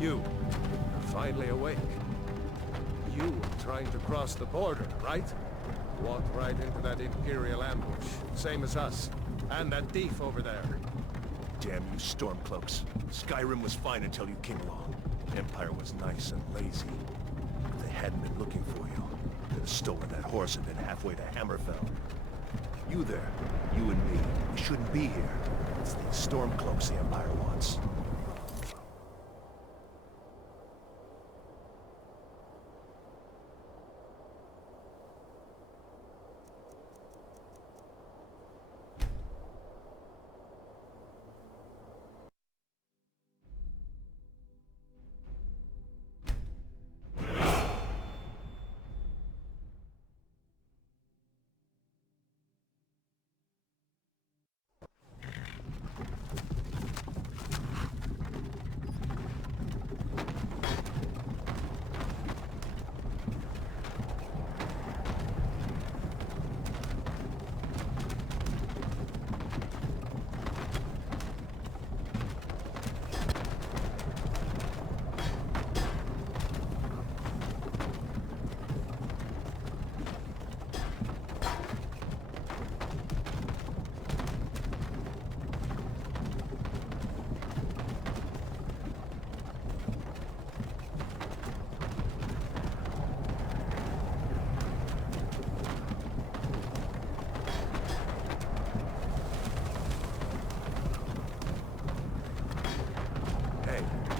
You're finally awake. You were trying to cross the border, right? Walked right into that Imperial ambush, same as us. And that thief over there. Damn you Stormcloaks. Skyrim was fine until you came along. Empire was nice and lazy. If they hadn't been looking for you, they'd have stolen that horse and been halfway to Hammerfell. You there, you and me, we shouldn't be here. It's these Stormcloaks the Empire wants.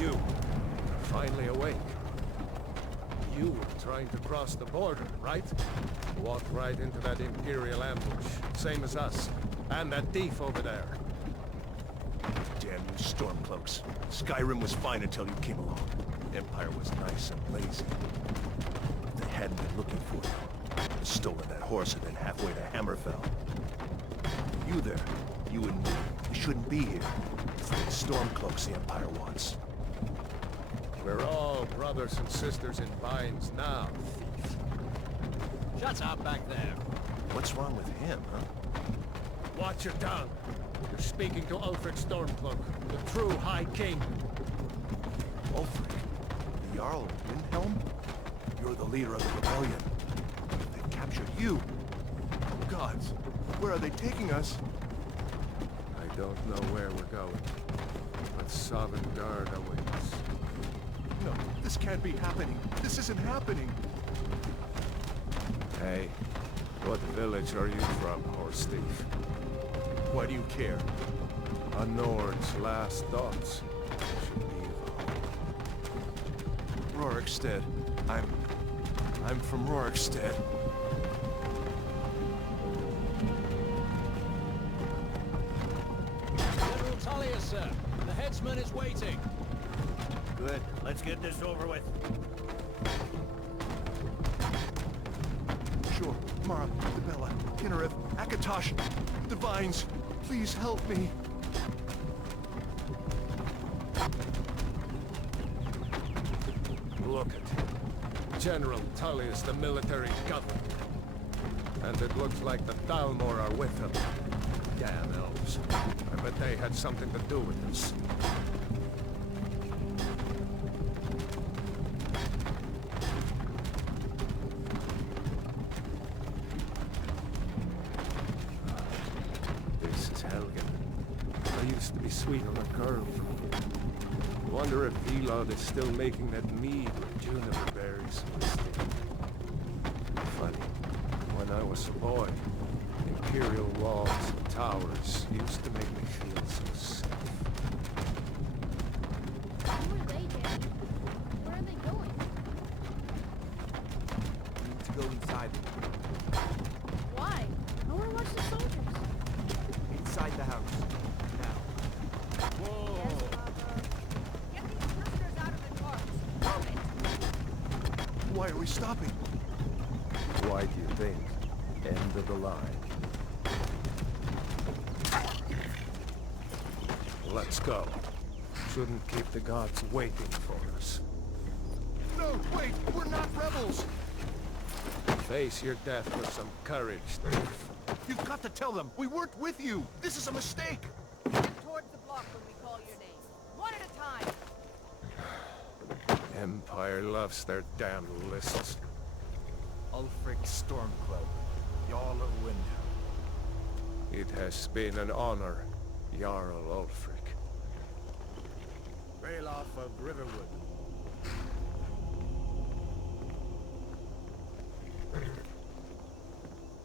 You're finally awake. You were trying to cross the border, right? Walked right into that Imperial ambush, same as us. And that thief over there. Damn you Stormcloaks. Skyrim was fine until you came along. Empire was nice and lazy. If they hadn't been looking for you, they'd have stolen that horse and been halfway to Hammerfell. You there, you and me, we shouldn't be here. It's these Stormcloaks the Empire wants. We're all brothers and sisters in binds now, thief. Shut up back there. What's wrong with him, huh? Watch your tongue. You're speaking to Ulfric Stormcloak, the true High King. Ulfric? The Jarl of Windhelm? You're the leader of the rebellion. They've captured you. Oh gods, where are they taking us? I don't know where we're going, but Sovngarde awaits. No, this can't be happening. This isn't happening. Hey, what village are you from, horse thief? Why do you care? A Nord's last thoughts should be evolved. Rorikstead. I'm from Rorikstead. General Tullius, sir. The headsman is waiting. Good. Let's get this over with. Sure. Mara, Dibella, Kinnereth, Akatosh, Divines, please help me. Look at him. General Tullius, the military governor. And it looks like the Thalmor are with him. Damn elves. I bet they had something to do with this. This is Helgen. I used to be sweet on a girl. Wonder if Elod is still making that mead with juniper berries. Funny, when I was a boy, Imperial walls and towers used to make me feel so safe. Who are they, Danny? Where are they going? We need to go inside. Why? I want to watch the soldiers. Inside the house. Now. Whoa! Yes, Papa. Get these prisoners out of the doors. Move it. Why are we stopping? Why do you think? End of the line. Let's go. Shouldn't keep the gods waiting for us. No, wait, we're not rebels. Face your death with some courage, thief. You've got to tell them, we weren't with you. This is a mistake. Towards the block when we call your name. One at a time. Empire loves their damn lists. Ulfric Stormcloak, Jarl of Windhelm. It has been an honor, Jarl Ulfric. Ralof of Riverwood.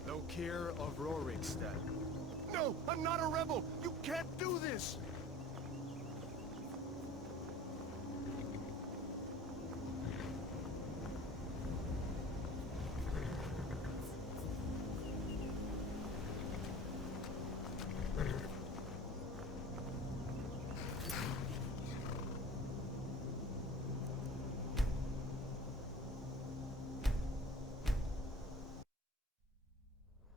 Lokir of Rorikstead. No, I'm not a rebel! You can't do this!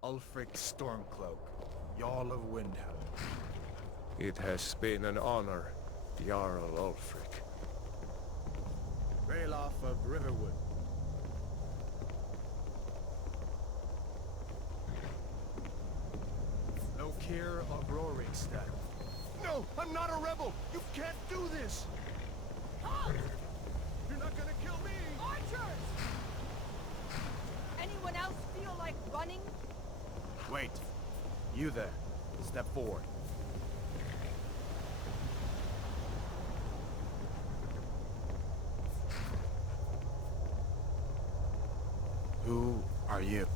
Ulfric Stormcloak, Jarl of Windhelm. It has been an honor, Jarl Ulfric. Ralof of Riverwood. Lokir of Rorikstead. No, I'm not a rebel! You can't do this! Halt! You're not gonna kill me! Archers! Anyone else feel like running? Wait. You there. Step forward. Who are you?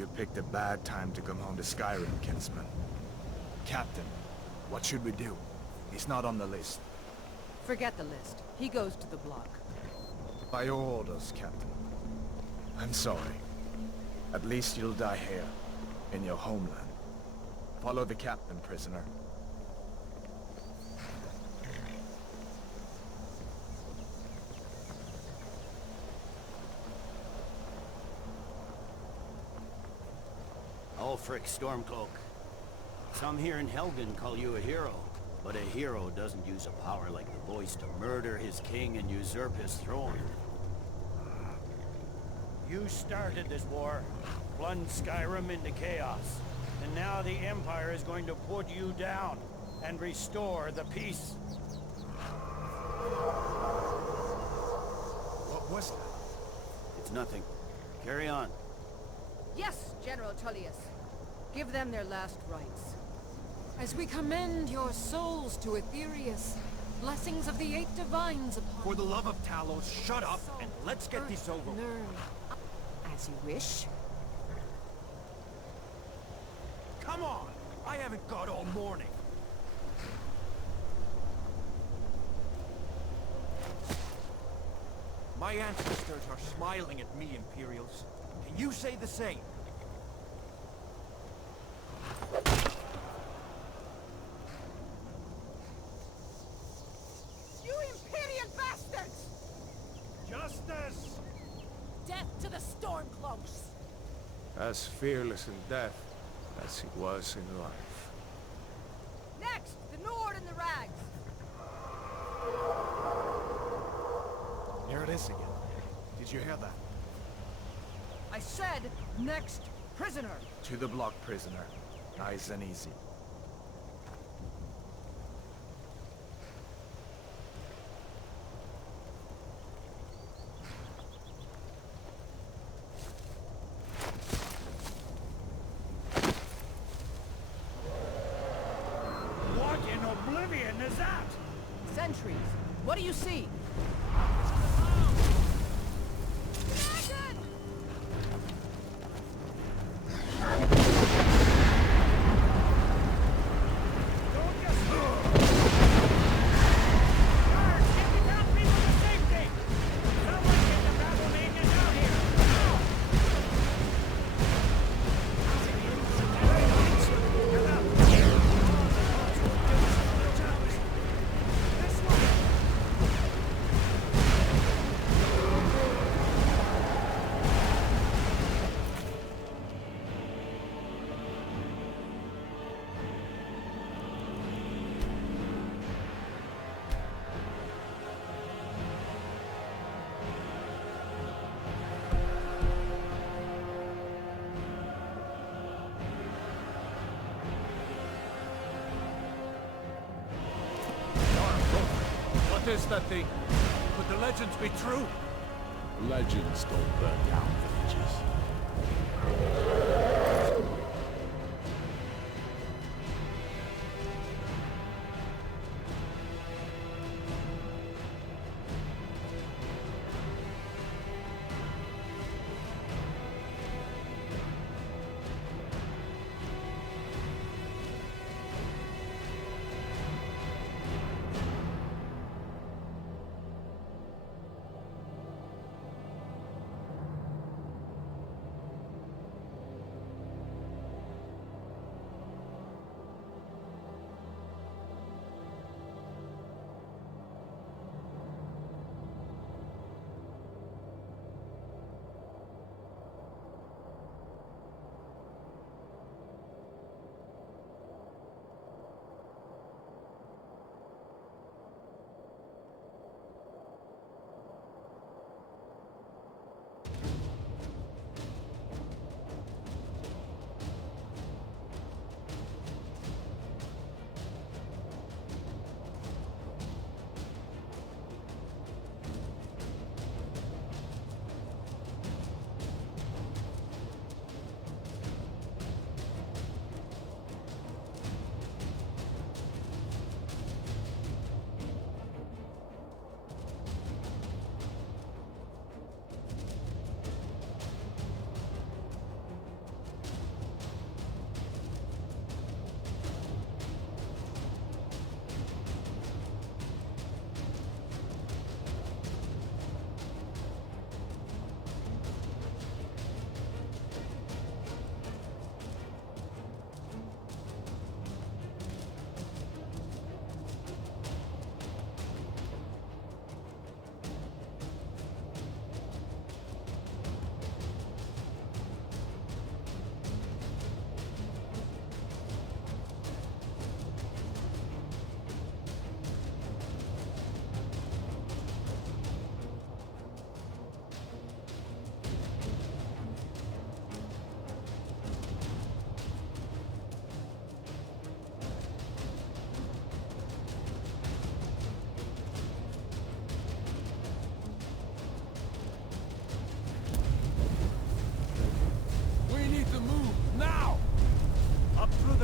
You picked a bad time to come home to Skyrim, kinsman. Captain, what should we do? He's not on the list. Forget the list. He goes to the block. By your orders, Captain. I'm sorry. At least you'll die here, in your homeland. Follow the captain, prisoner. Ulfric Stormcloak. Some here in Helgen call you a hero, but a hero doesn't use a power like the voice to murder his king and usurp his throne. You started this war, plunged Skyrim into chaos, and now the Empire is going to put you down and restore the peace. What was that? It's nothing. Carry on. Yes, General Tullius. Give them their last rites. As we commend your souls to Aetherius, blessings of the eight divines upon For the love of Talos, shut up and let's get this over with. learn. As you wish. Come on! I haven't got all morning. My ancestors are smiling at me, Imperials. Can you say the same? You Imperial bastards! Justice! Death to the Stormcloaks! As fearless in death as he was in life. Next, the Nord and the Rags. Here it is again. Did you hear that? I said, next, prisoner. To the block, prisoner. Nice and easy. What in oblivion is that? Sentries, what do you see? What is that thing? Could the legends be true? Legends don't burn down villages.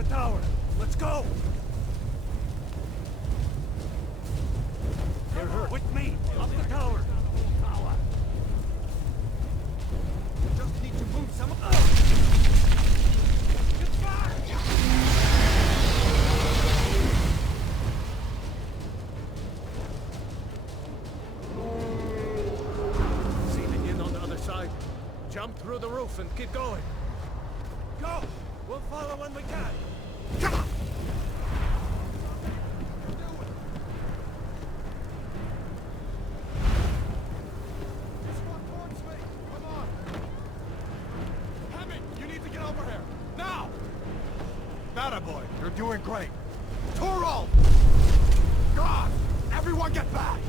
tower! Let's go! They're hurt. With me! Up the tower! Tower! Just need to move some... Get fire! See the inn on the other side? Jump through the roof and keep going. Go! We'll follow when we can! Come on! This one towards me! Come on! Hemming, you need to get over here! Now! That boy, you're doing great! Toro! God! Everyone get back!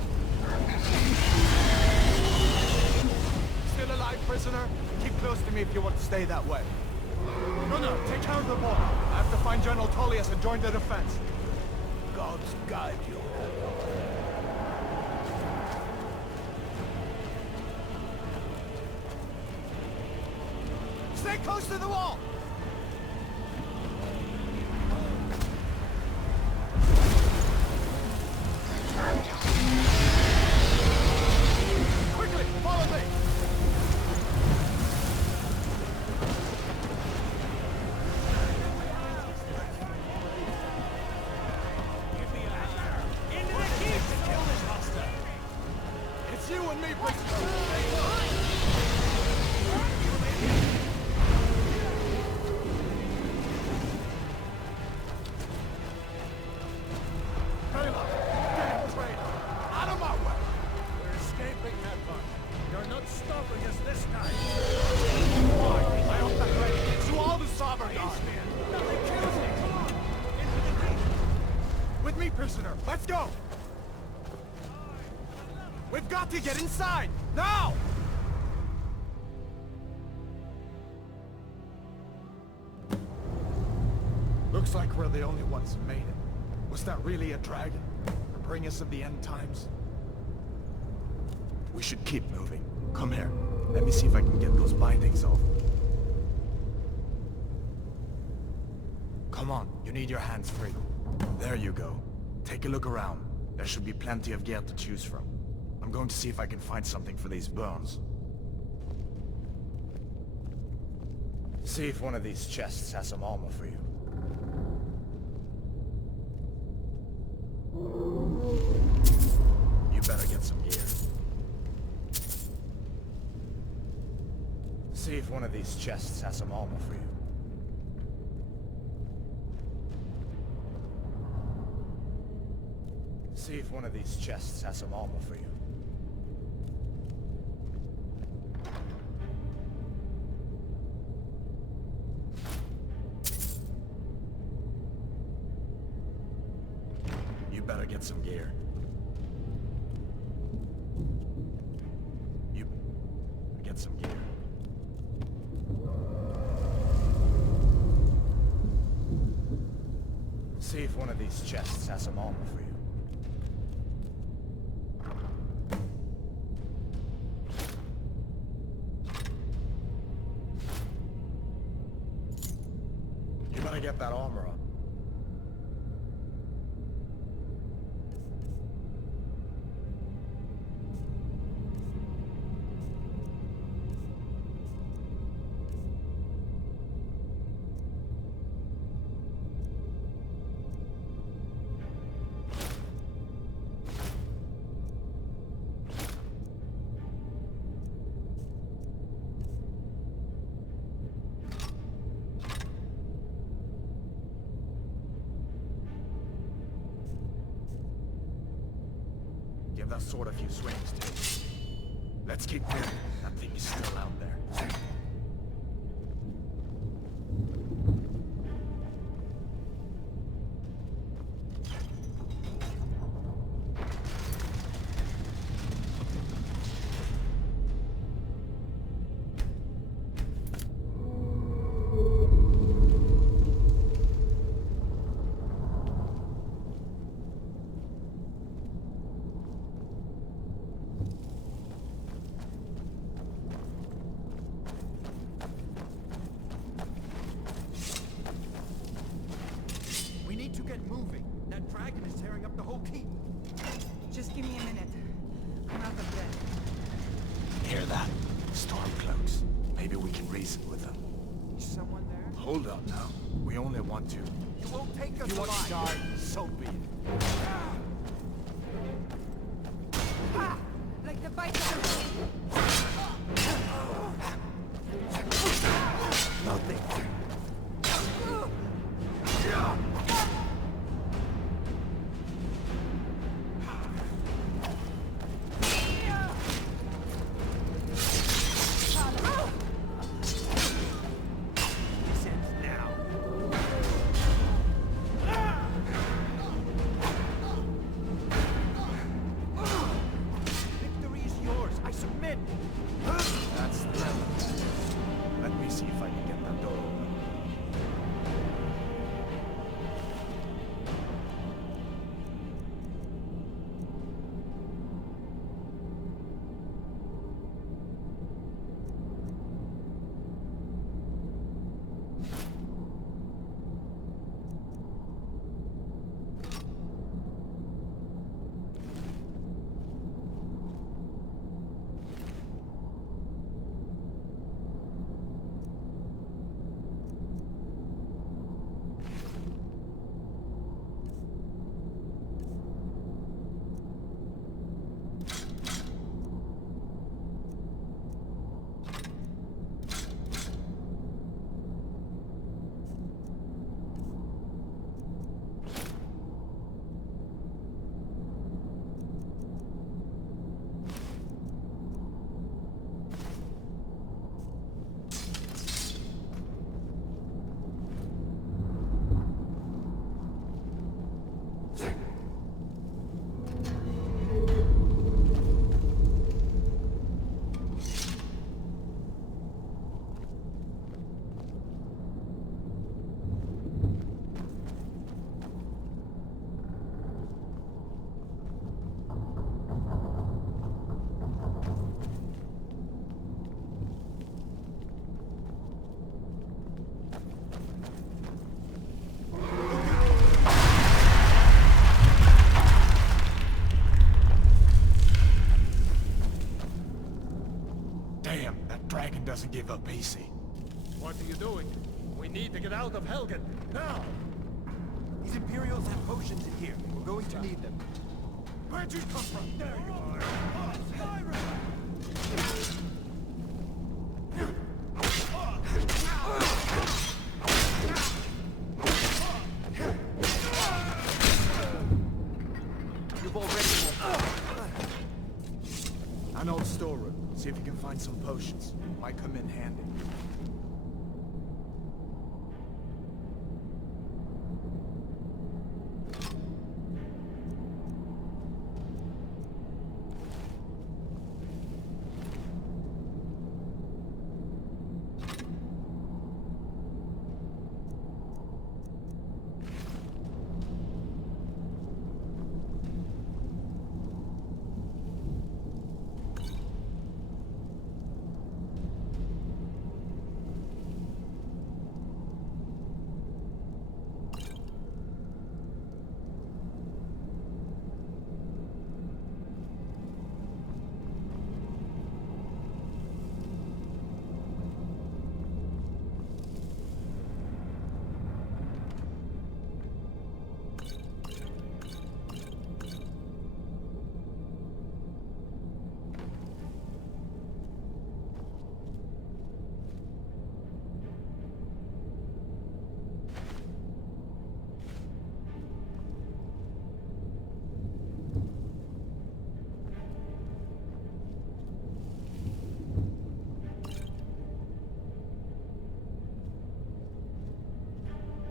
Still alive, prisoner? Keep close to me if you want to stay that way. Gunnar, take care of the boy. I have to find General Tullius and join the defense. Gods guide you. Stay close to the wall! Quickly, follow me! Into the keep to kill this monster! It's you and me, prisoner! Kayla, damn traitor! Out of my way! We're escaping, Headbutt. You're not stopping us this time. I hope that ready gets you all to Sobergard! Nothing kills me! Come on! Into the keep! With me, prisoner! Let's go! We've got to get inside! Now! Looks like we're the only ones who made it. Was that really a dragon? To bring us of the end times? We should keep moving. Come here. Let me see if I can get those bindings off. Come on, you need your hands free. There you go. Take a look around. There should be plenty of gear to choose from. I'm going to see if I can find something for these burns. See if one of these chests has some armor for you. You better get some gear. See if one of these chests has some armor for you. See if one of these chests has some armor for you. You better get some gear. You get some gear. See if one of these chests has some armor for you. You better get that armor on. Give that sword a few swings, too. Let's keep moving. That thing is still out there. dragon is tearing up the whole keep. Just give me a minute. I'm out of bed. Hear that? Stormcloaks. Maybe we can reason with them. Is someone there? Hold up now. We only want to... You won't take us You want to alive. die? So be it. Ah! Like the bite of a flea. Nothing. This ends now. Victory is yours. I submit. That's the element. Let me see if I can get that door open. Damn, that dragon doesn't give up easy. What are you doing? We need to get out of Helgen, now! These Imperials have potions in here. We're going to need them. Where'd you come from? There you are. Oh, Skyrim! You've already... An old storeroom. See if you can find some potions. Might come in handy.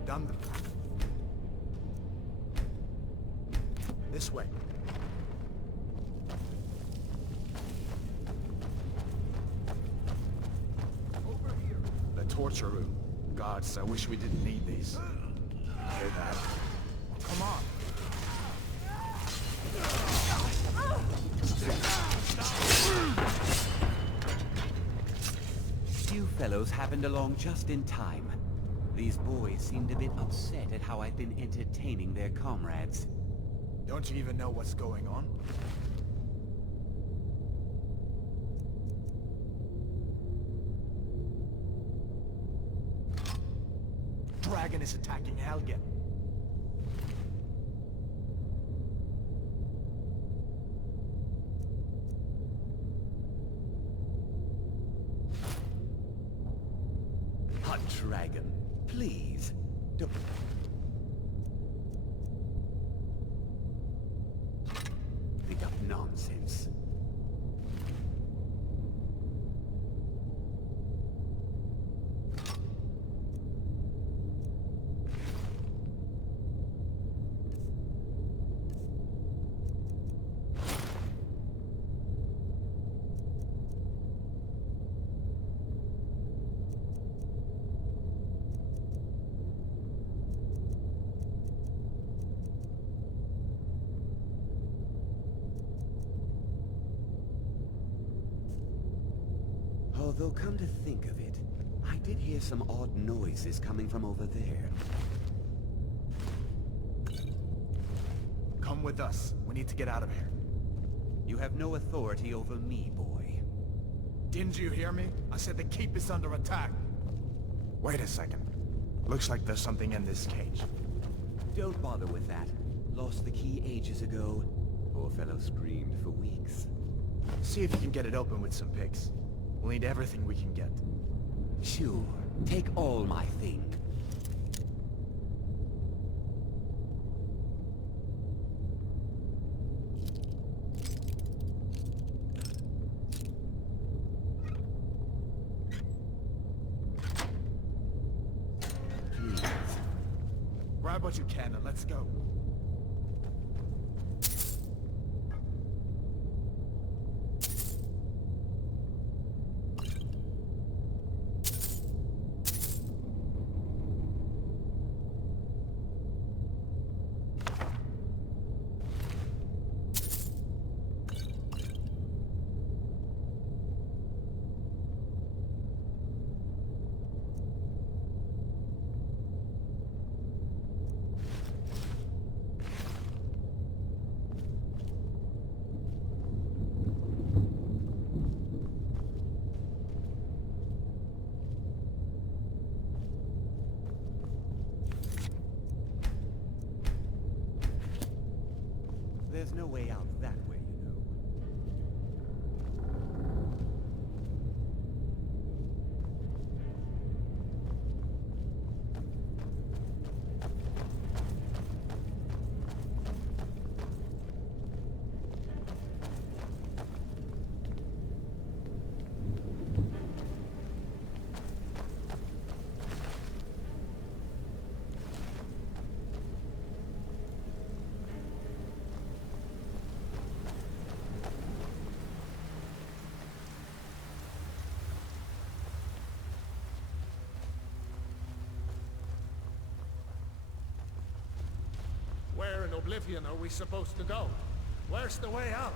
Done them. This way. Over here. The torture room. Gods, I wish we didn't need these. Hear that? Come on. You fellows happened along just in time. These boys seemed a bit upset at how I've been entertaining their comrades. Don't you even know what's going on? Dragon is attacking Helgen. A dragon. Please. Don't... Make up nonsense. Although, come to think of it, I did hear some odd noises coming from over there. Come with us. We need to get out of here. You have no authority over me, boy. Didn't you hear me? I said the keep is under attack. Wait a second. Looks like there's something in this cage. Don't bother with that. Lost the key ages ago. Poor fellow screamed for weeks. See if you can get it open with some picks. We'll need everything we can get. Sure. Take all my thing. Please. Grab what you can and let's go. There's no way out that way, you know. Where in Oblivion are we supposed to go? Where's the way out?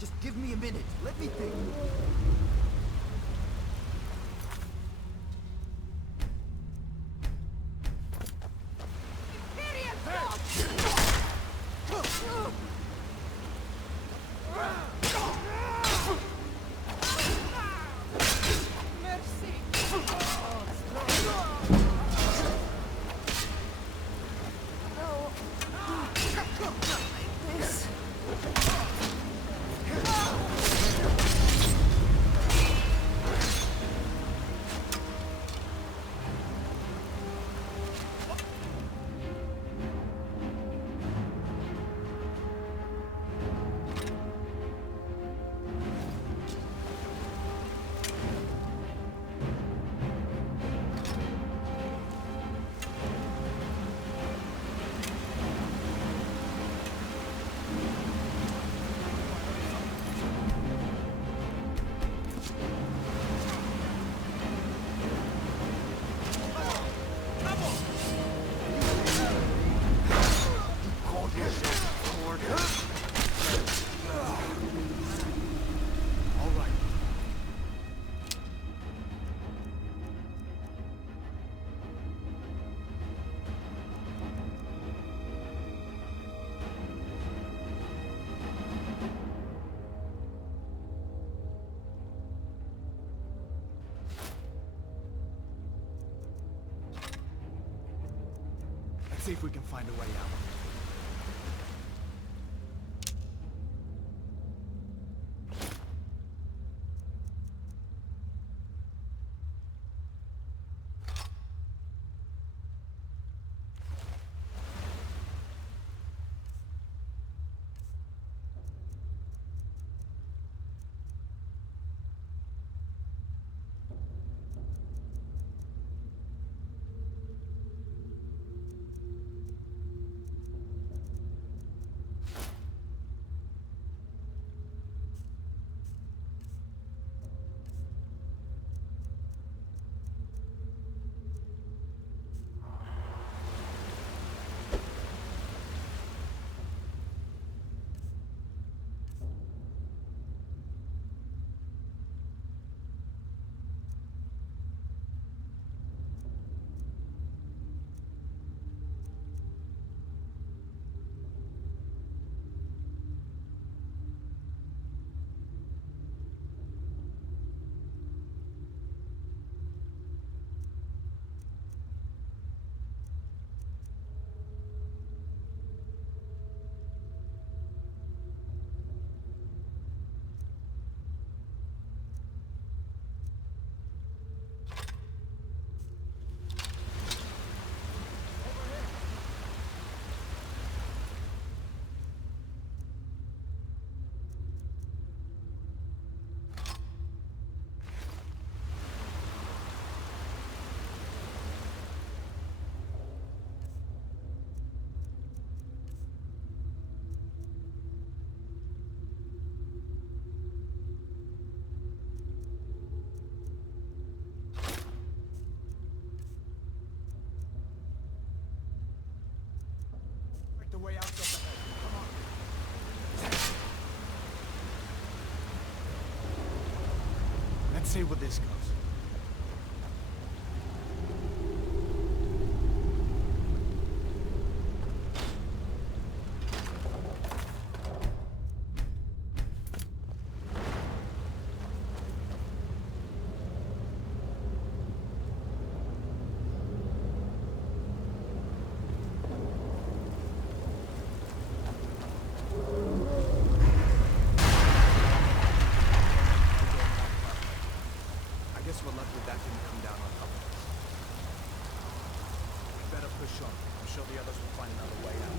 Just give me a minute. Let me think. Let's see if we can find a way out. The way out's up ahead. Come on. Let's see where this goes. We're lucky that didn't come down on top of us. We better push on. I'm sure the others will find another way out.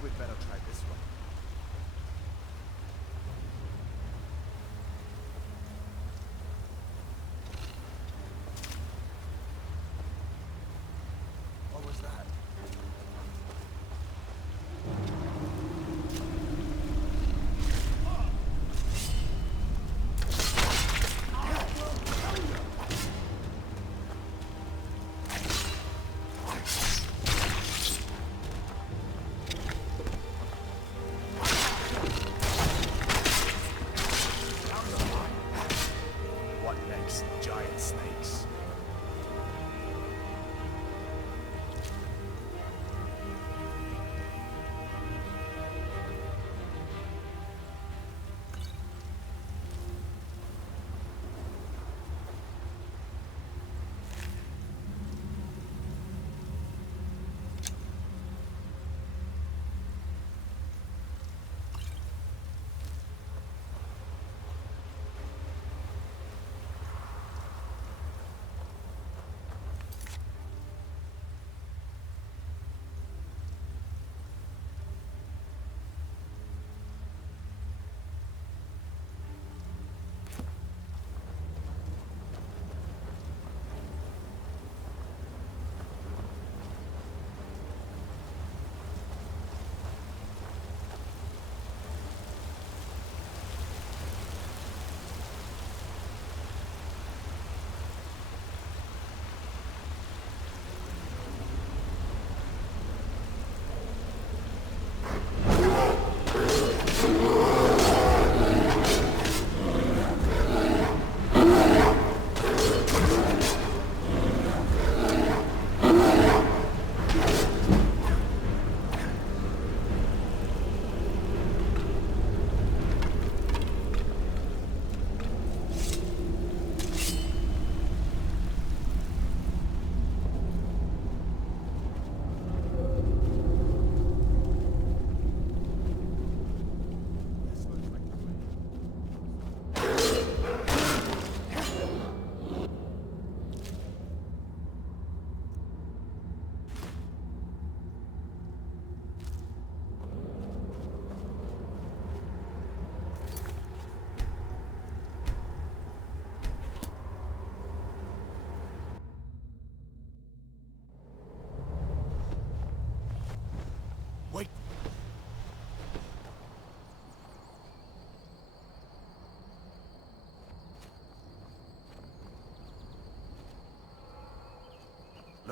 We'd better try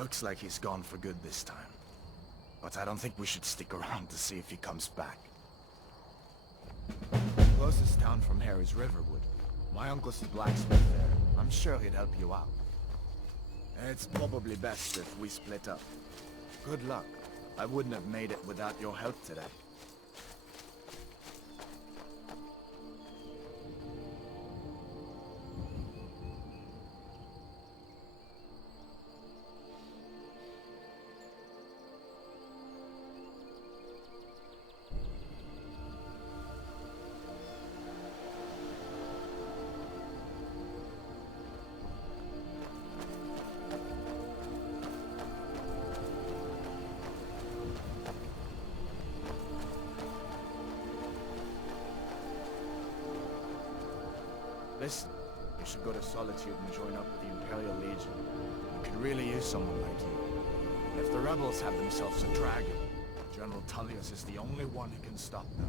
Looks like he's gone for good this time. But I don't think we should stick around to see if he comes back. Closest town from here is Riverwood. My uncle's the blacksmith there. I'm sure he'd help you out. It's probably best if we split up. Good luck. I wouldn't have made it without your help today. Listen, you should go to Solitude and join up with the Imperial Legion. We could really use someone like you. If the rebels have themselves a dragon, General Tullius is the only one who can stop them.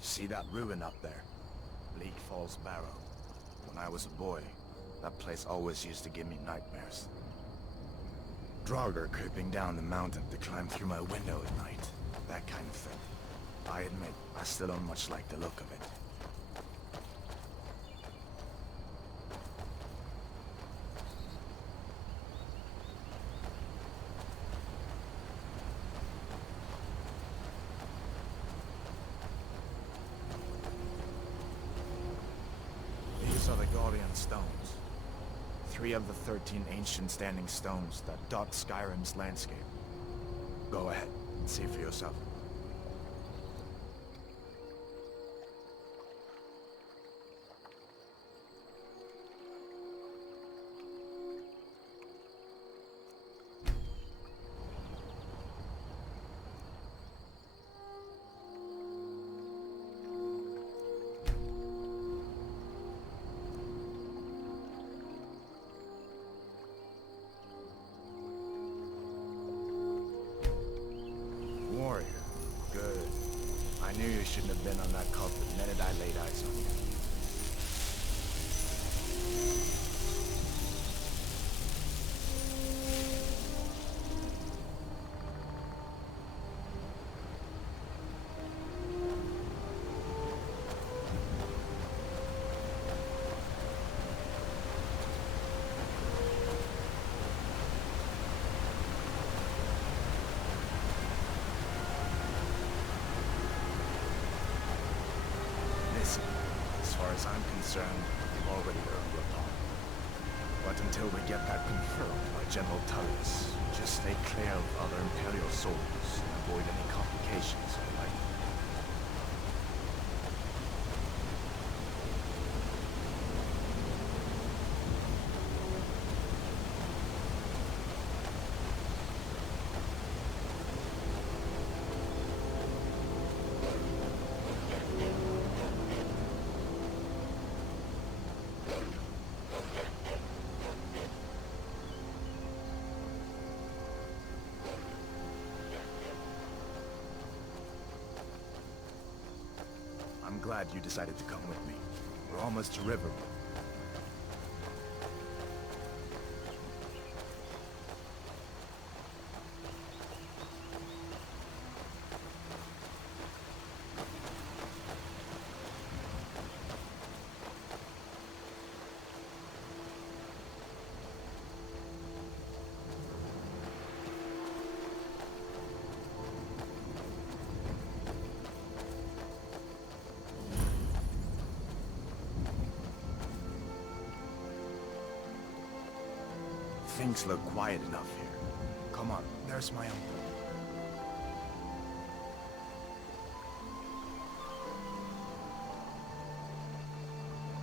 See that ruin up there? Bleak Falls Barrow. When I was a boy, that place always used to give me nightmares. Draugr creeping down the mountain to climb through my window at night. That kind of thing. I admit, I still don't much like the look of it. These are the Guardian Stones. 3 of the 13 ancient standing stones that dot Skyrim's landscape. Go ahead, and see for yourself. Warrior. Good. I knew you shouldn't have been on that cult the minute I laid eyes on you. as I'm concerned, we've already earned your pardon. But until we get that confirmed by General Tullius, just stay clear of other Imperial soldiers and avoid any complications, alright? I'm glad you decided to come with me. We're almost to Riverwood. Things look quiet enough here. Come on, there's my uncle.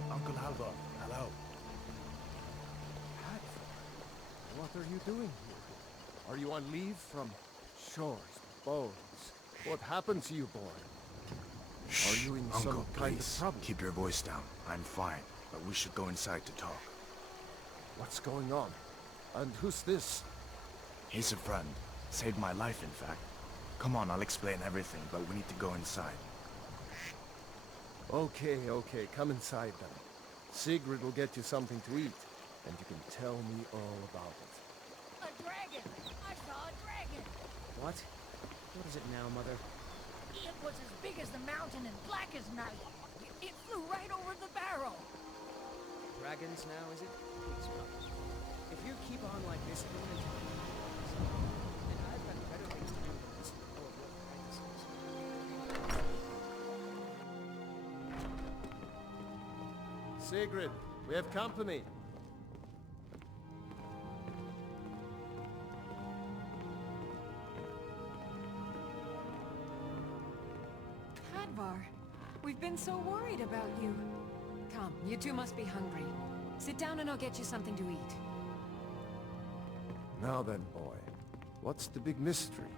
Uncle Halvor, hello. What are you doing here? Are you on leave from shores, bones? What happened to you, boy? Shh, Are you in Uncle, some kind please, of trouble? keep your voice down. I'm fine, but we should go inside to talk. What's going on? And who's this? He's a friend. Saved my life, in fact. Come on, I'll explain everything, but we need to go inside. Okay, come inside then. Sigrid will get you something to eat, and you can tell me all about it. A dragon! I saw a dragon! What? What is it now, Mother? It was as big as the mountain and black as night. It flew right over the barrel. Dragons now, is it? Please, Mother. If you keep on like this, you're going to and I've got better things to do than listen to all of your practices. Sigrid, we have company. Hadvar, we've been so worried about you. Come, you two must be hungry. Sit down and I'll get you something to eat. Now then, boy. What's the big mystery?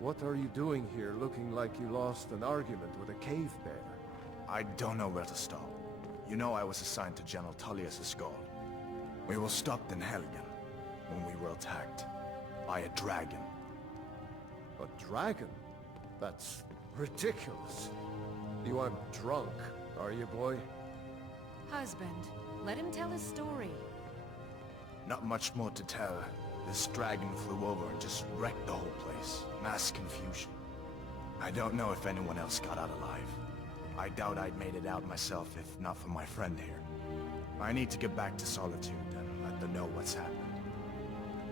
What are you doing here looking like you lost an argument with a cave bear? I don't know where to start. You know I was assigned to General Tullius' guard. We were stopped in Helgen when we were attacked by a dragon. A dragon? That's ridiculous. You aren't drunk, are you, boy? Husband, let him tell his story. Not much more to tell. This dragon flew over and just wrecked the whole place. Mass confusion. I don't know if anyone else got out alive. I doubt I'd made it out myself if not for my friend here. I need to get back to Solitude and let them know what's happened.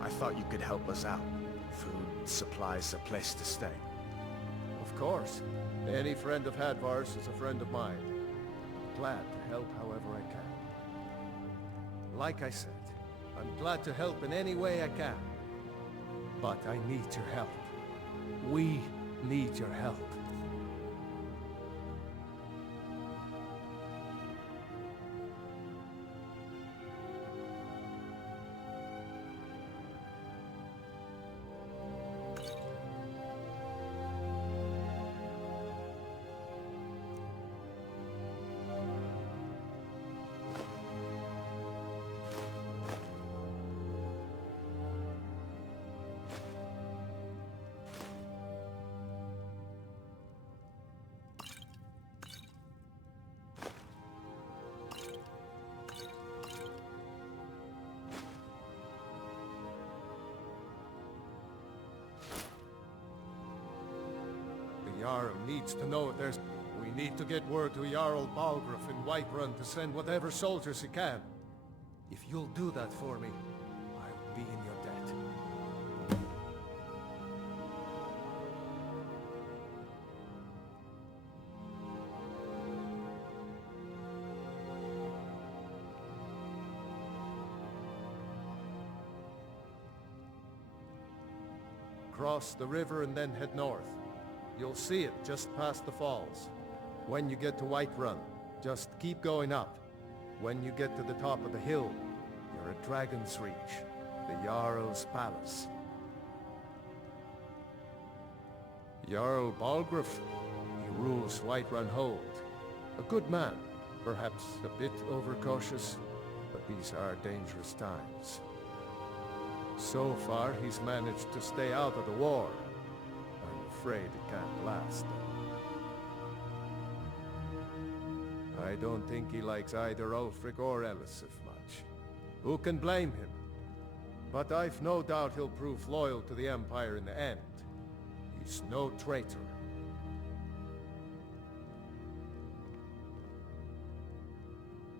I thought you could help us out. Food, supplies, a place to stay. Of course. Any friend of Hadvar's is a friend of mine. Glad to help however I can. Like I said, I'm glad to help in any way I can. But I need your help. We need your help. The Jarl needs to know there's... We need to get word to Jarl Balgruuf in Whiterun to send whatever soldiers he can. If you'll do that for me, I'll be in your debt. cross the river and then head north. You'll see it just past the falls. When you get to Whiterun, just keep going up. When you get to the top of the hill, you're at Dragon's Reach, the Jarl's palace. Jarl Balgruuf, he rules Whiterun Hold. A good man, perhaps a bit overcautious, but these are dangerous times. So far, he's managed to stay out of the war. I'm afraid it can't last, though. I don't think he likes either Ulfric or Elisif much. Who can blame him? But I've no doubt he'll prove loyal to the Empire in the end. He's no traitor.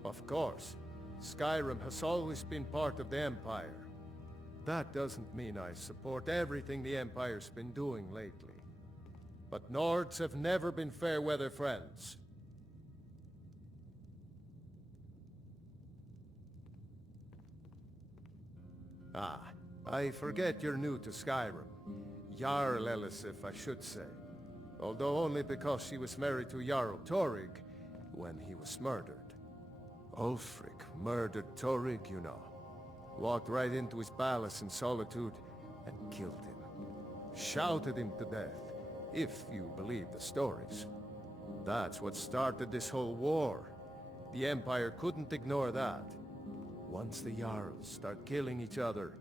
Of course, Skyrim has always been part of the Empire. That doesn't mean I support everything the Empire's been doing lately. But Nords have never been fair-weather friends. Ah, I forget you're new to Skyrim. Jarl Elisif, I should say. Although only because she was married to Jarl Torygg when he was murdered. Ulfric murdered Torygg, you know. Walked right into his palace in Solitude and killed him. Shouted him to death, if you believe the stories. That's what started this whole war. The Empire couldn't ignore that. Once the Jarls start killing each other,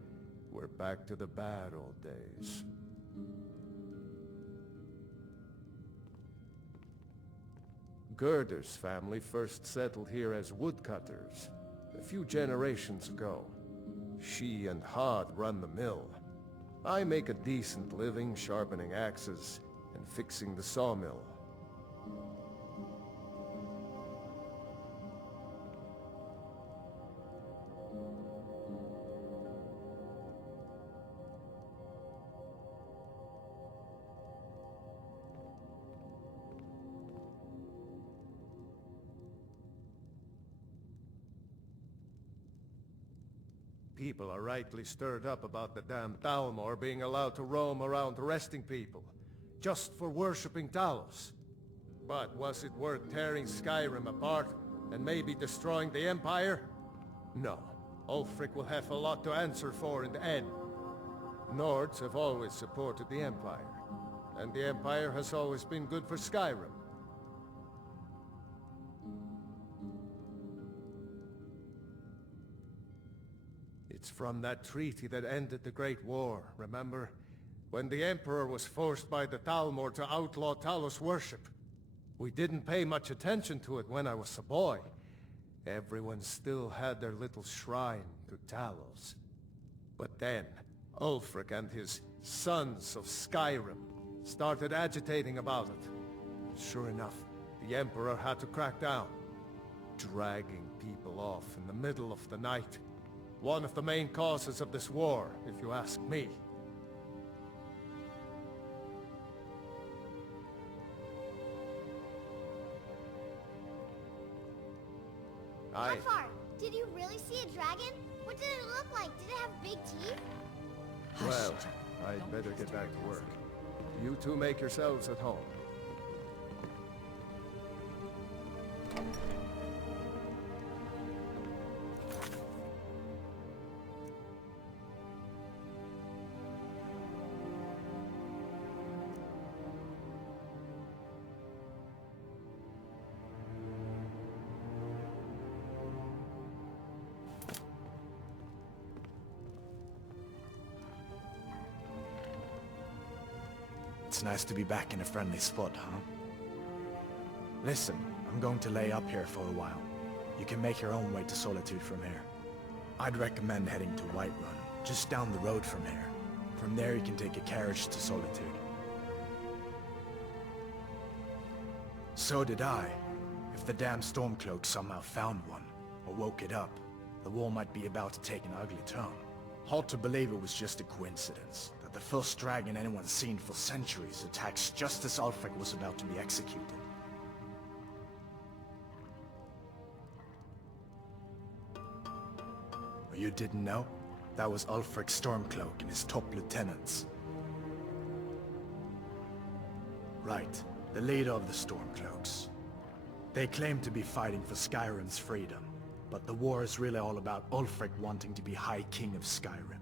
we're back to the bad old days. Gerder's family first settled here as woodcutters, a few generations ago. She and Hod run the mill. I make a decent living sharpening axes and fixing the sawmill. People are rightly stirred up about the damn Thalmor being allowed to roam around arresting people, just for worshipping Talos. But was it worth tearing Skyrim apart and maybe destroying the Empire? No. Ulfric will have a lot to answer for in the end. Nords have always supported the Empire, and the Empire has always been good for Skyrim. It's from that treaty that ended the Great War, remember? When the Emperor was forced by the Thalmor to outlaw Talos worship. We didn't pay much attention to it when I was a boy. Everyone still had their little shrine to Talos. But then, Ulfric and his Sons of Skyrim started agitating about it. Sure enough, the Emperor had to crack down, dragging people off in the middle of the night. One of the main causes of this war, if you ask me. Hadvar, did you really see a dragon? What did it look like? Did it have big teeth? Well, I'd better get back to work. You two make yourselves at home. It's nice to be back in a friendly spot, huh? Listen, I'm going to lay up here for a while. You can make your own way to Solitude from here. I'd recommend heading to Whiterun, just down the road from here. From there you can take a carriage to Solitude. So did I. If the damn Stormcloak somehow found one, or woke it up, the war might be about to take an ugly turn. Hard to believe it was just a coincidence, that the first dragon anyone's seen for centuries attacks just as Ulfric was about to be executed. You didn't know? That was Ulfric's Stormcloak and his top lieutenants. Right. The leader of the Stormcloaks. They claim to be fighting for Skyrim's freedom, but the war is really all about Ulfric wanting to be High King of Skyrim.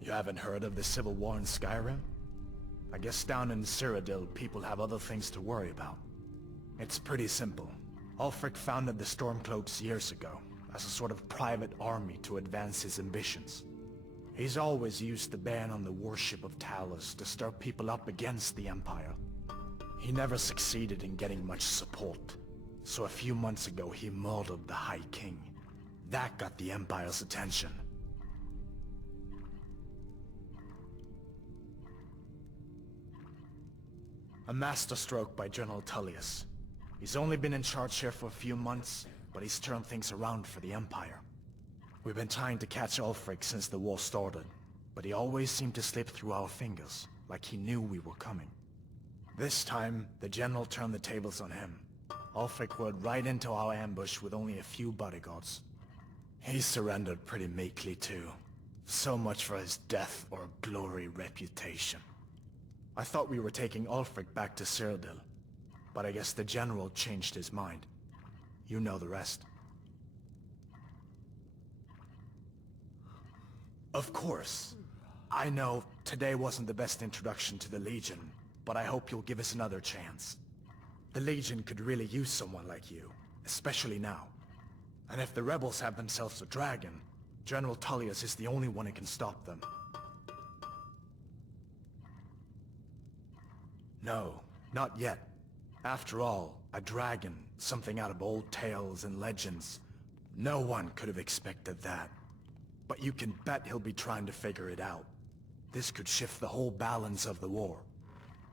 You haven't heard of the civil war in Skyrim? I guess down in Cyrodiil, people have other things to worry about. It's pretty simple. Ulfric founded the Stormcloaks years ago, as a sort of private army to advance his ambitions. He's always used the ban on the worship of Talos to stir people up against the Empire. He never succeeded in getting much support, so a few months ago he murdered the High King. That got the Empire's attention. A masterstroke by General Tullius. He's only been in charge here for a few months, but he's turned things around for the Empire. We've been trying to catch Ulfric since the war started, but he always seemed to slip through our fingers, like he knew we were coming. This time, the General turned the tables on him. Ulfric rode right into our ambush with only a few bodyguards. He surrendered pretty meekly too. So much for his death or glory reputation. I thought we were taking Ulfric back to Cyrodiil, but I guess the General changed his mind. You know the rest. Of course. I know today wasn't the best introduction to the Legion, but I hope you'll give us another chance. The Legion could really use someone like you, especially now. And if the rebels have themselves a dragon, General Tullius is the only one who can stop them. No, not yet. After all, a dragon, something out of old tales and legends. No one could have expected that. But you can bet he'll be trying to figure it out. This could shift the whole balance of the war.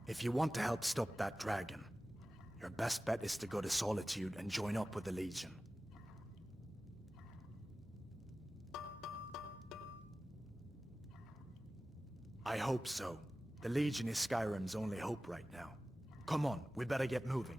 If you want to help stop that dragon, your best bet is to go to Solitude and join up with the Legion. I hope so. The Legion is Skyrim's only hope right now. Come on, we better get moving.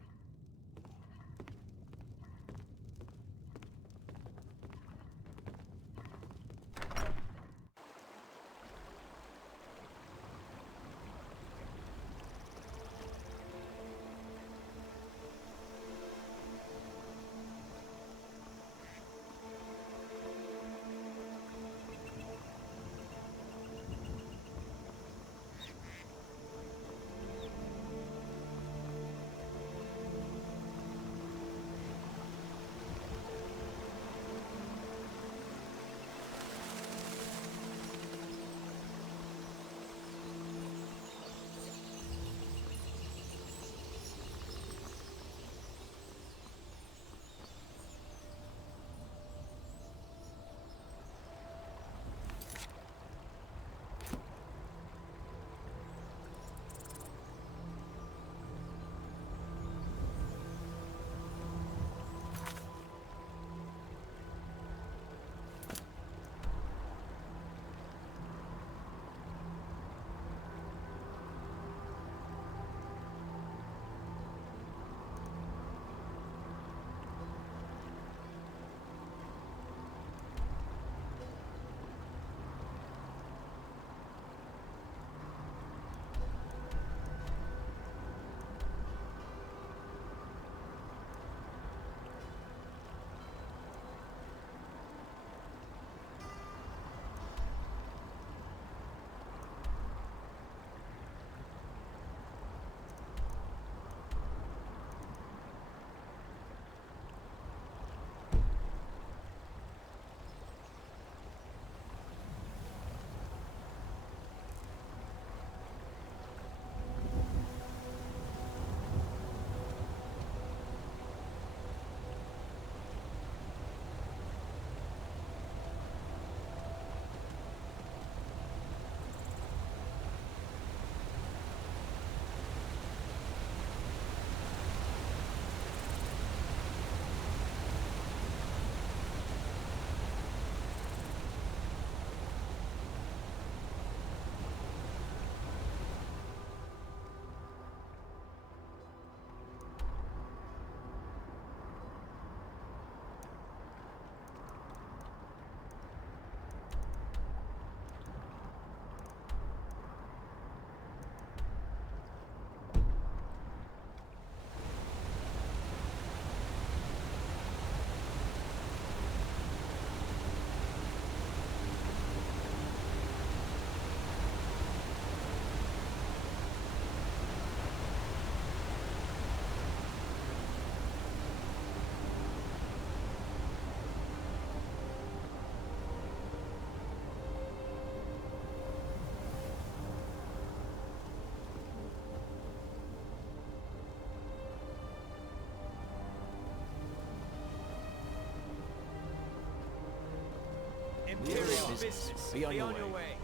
Imperial business. Be on your way.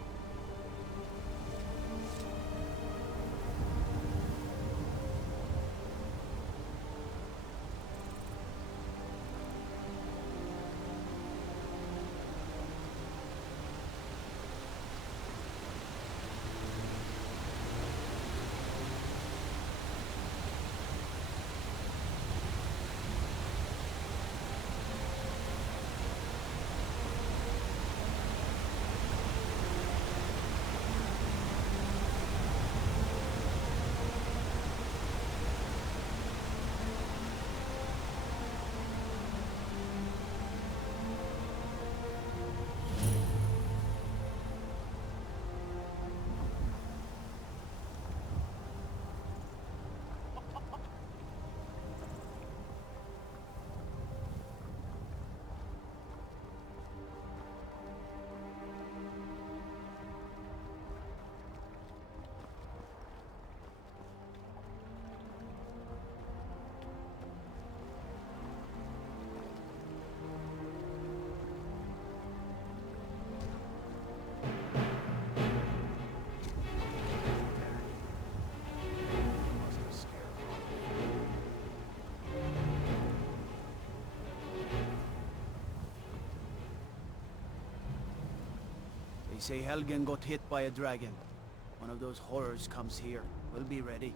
They say Helgen got hit by a dragon. One of those horrors comes here. We'll be ready.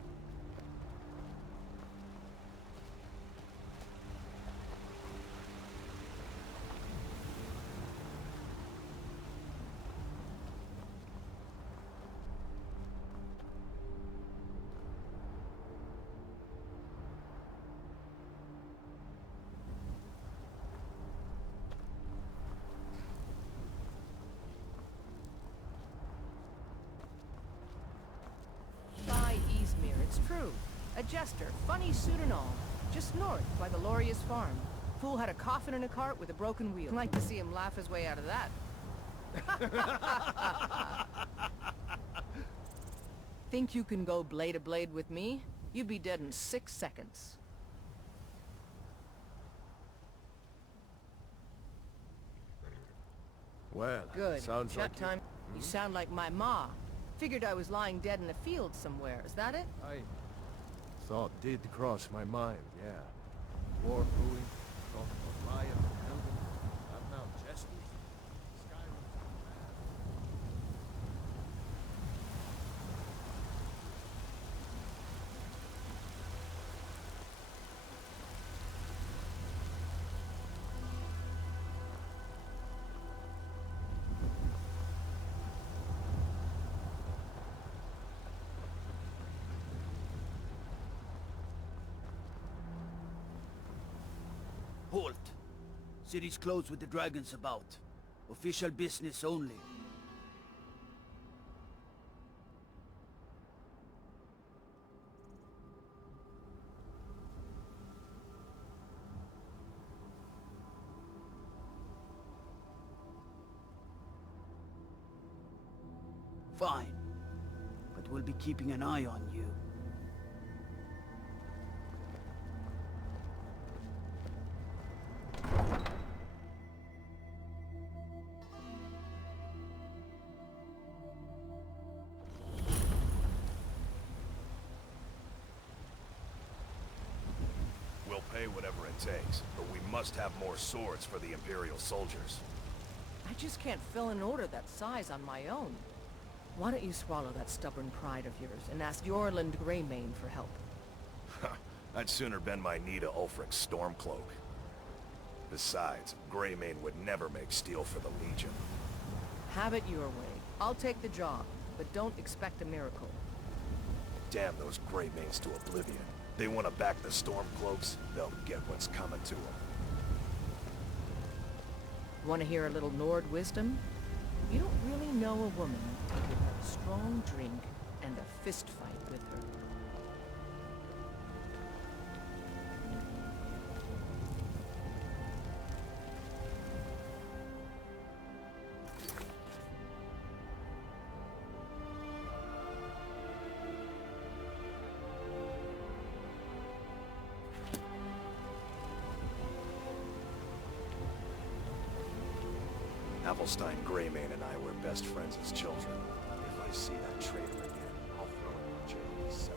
It's true. A jester, funny suit and all. Just north by the Lorius farm. Fool had a coffin in a cart with a broken wheel. I'd like to see him laugh his way out of that. Think you can go blade to blade with me? You'd be dead in 6 seconds. Well, good. Sounds Chat like time. You sound like my ma. Figured I was lying dead in a field somewhere. Is that it? I thought did cross my mind, yeah. War brewing, talking about Ryan and Helgen. I'm now jesters. Skyrim. Halt! City's closed with the dragons about. Official business only. Fine. But we'll be keeping an eye on you. We'll pay whatever it takes, but we must have more swords for the Imperial soldiers. I just can't fill an order that size on my own. Why don't you swallow that stubborn pride of yours and ask Yorland Greymane for help? I'd sooner bend my knee to Ulfric's Stormcloak. Besides, Greymane would never make steel for the Legion. Have it your way. I'll take the job, but don't expect a miracle. Damn those Greymanes to oblivion. They want to back the Stormcloaks, they'll get what's coming to them. Want to hear a little Nord wisdom? You don't really know a woman until you have a strong drink and a fist fight with her. Holstein Greymane and I were best friends as children. If I see that traitor again, I'll throw him in jail myself.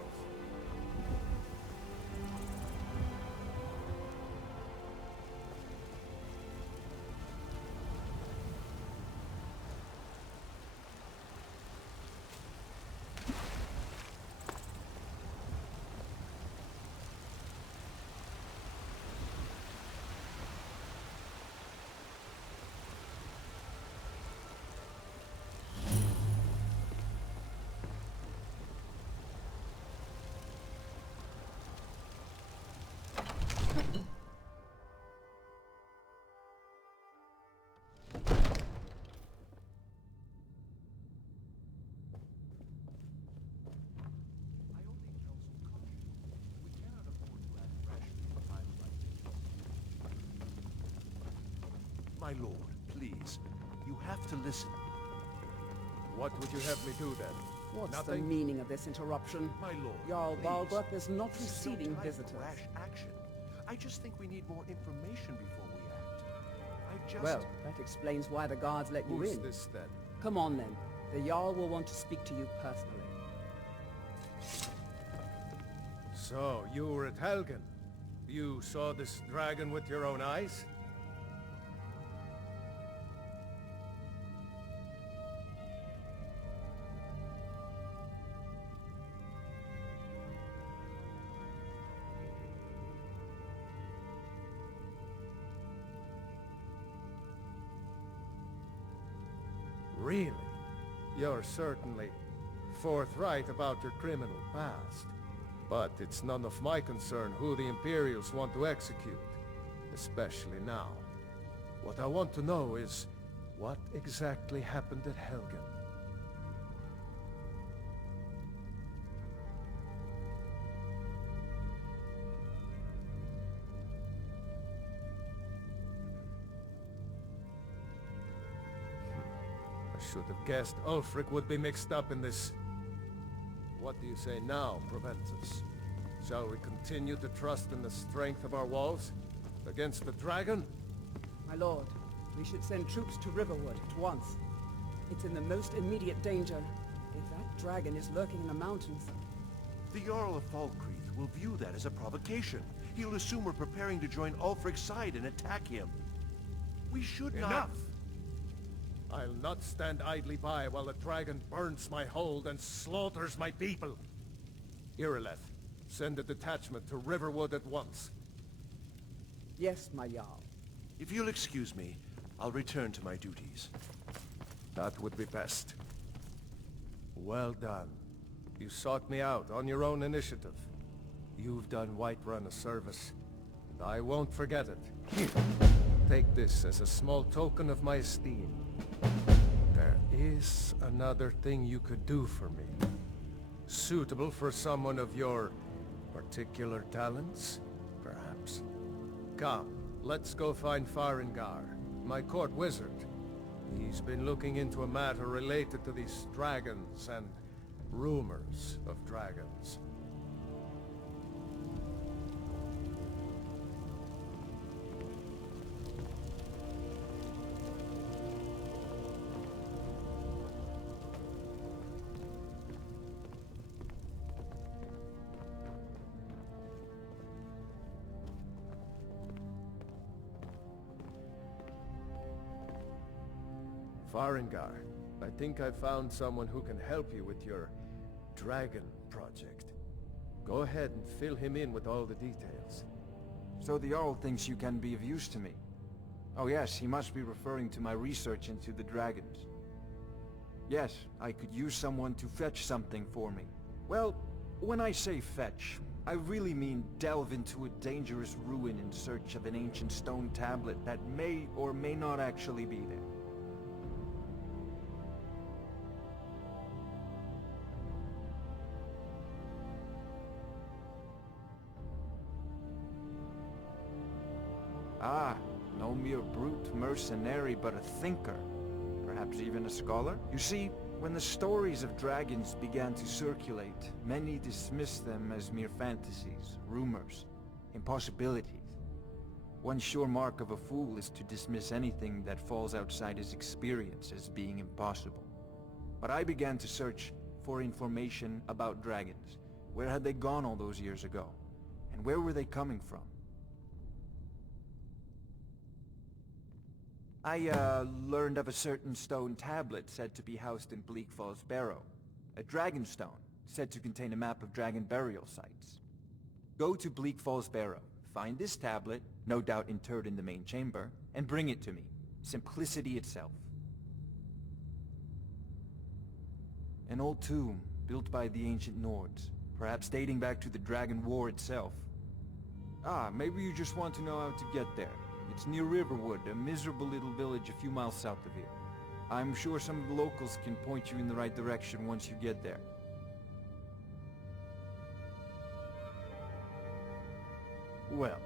My lord, please. You have to listen. What would you have me do then? What's Nothing? the meaning of this interruption? My lord, Jarl please. Balgruuf is not This is no receiving time for visitors. rash action. I just think we need more information before we act. I just... Well, that explains why the guards let you Who's in. this then? Come on then. The Jarl will want to speak to you personally. So, you were at Helgen. You saw this dragon with your own eyes? Really? You're certainly forthright about your criminal past. But it's none of my concern who the Imperials want to execute, especially now. What I want to know is, what exactly happened at Helgen? I should have guessed Ulfric would be mixed up in this. What do you say now, Proventus? Shall we continue to trust in the strength of our walls? Against the dragon? My lord, we should send troops to Riverwood at once. It's in the most immediate danger. If that dragon is lurking in the mountains... The Jarl of Falkreath will view that as a provocation. He'll assume we're preparing to join Ulfric's side and attack him. We should not... Enough! I'll not stand idly by while the dragon burns my hold and slaughters my people. Irileth, send a detachment to Riverwood at once. Yes, my Jarl. If you'll excuse me, I'll return to my duties. That would be best. Well done. You sought me out on your own initiative. You've done Whiterun a service, and I won't forget it. Here, take this as a small token of my esteem. There is another thing you could do for me. Suitable for someone of your particular talents, perhaps. Come, let's go find Farengar, my court wizard. He's been looking into a matter related to these dragons and rumors of dragons. Farengar, I think I found someone who can help you with your dragon project. Go ahead and fill him in with all the details. So the Jarl thinks you can be of use to me. Oh yes, he must be referring to my research into the dragons. Yes, I could use someone to fetch something for me. Well, when I say fetch, I really mean delve into a dangerous ruin in search of an ancient stone tablet that may or may not actually be there. Ah, no mere brute mercenary, but a thinker. Perhaps even a scholar? You see, when the stories of dragons began to circulate, many dismissed them as mere fantasies, rumors, impossibilities. One sure mark of a fool is to dismiss anything that falls outside his experience as being impossible. But I began to search for information about dragons. Where had they gone all those years ago? And where were they coming from? I learned of a certain stone tablet said to be housed in Bleak Falls Barrow. A dragon stone, said to contain a map of dragon burial sites. Go to Bleak Falls Barrow, find this tablet, no doubt interred in the main chamber, and bring it to me. Simplicity itself. An old tomb, built by the ancient Nords, perhaps dating back to the Dragon War itself. Ah, maybe you just want to know how to get there. It's near Riverwood, a miserable little village a few miles south of here. I'm sure some of the locals can point you in the right direction once you get there. Well,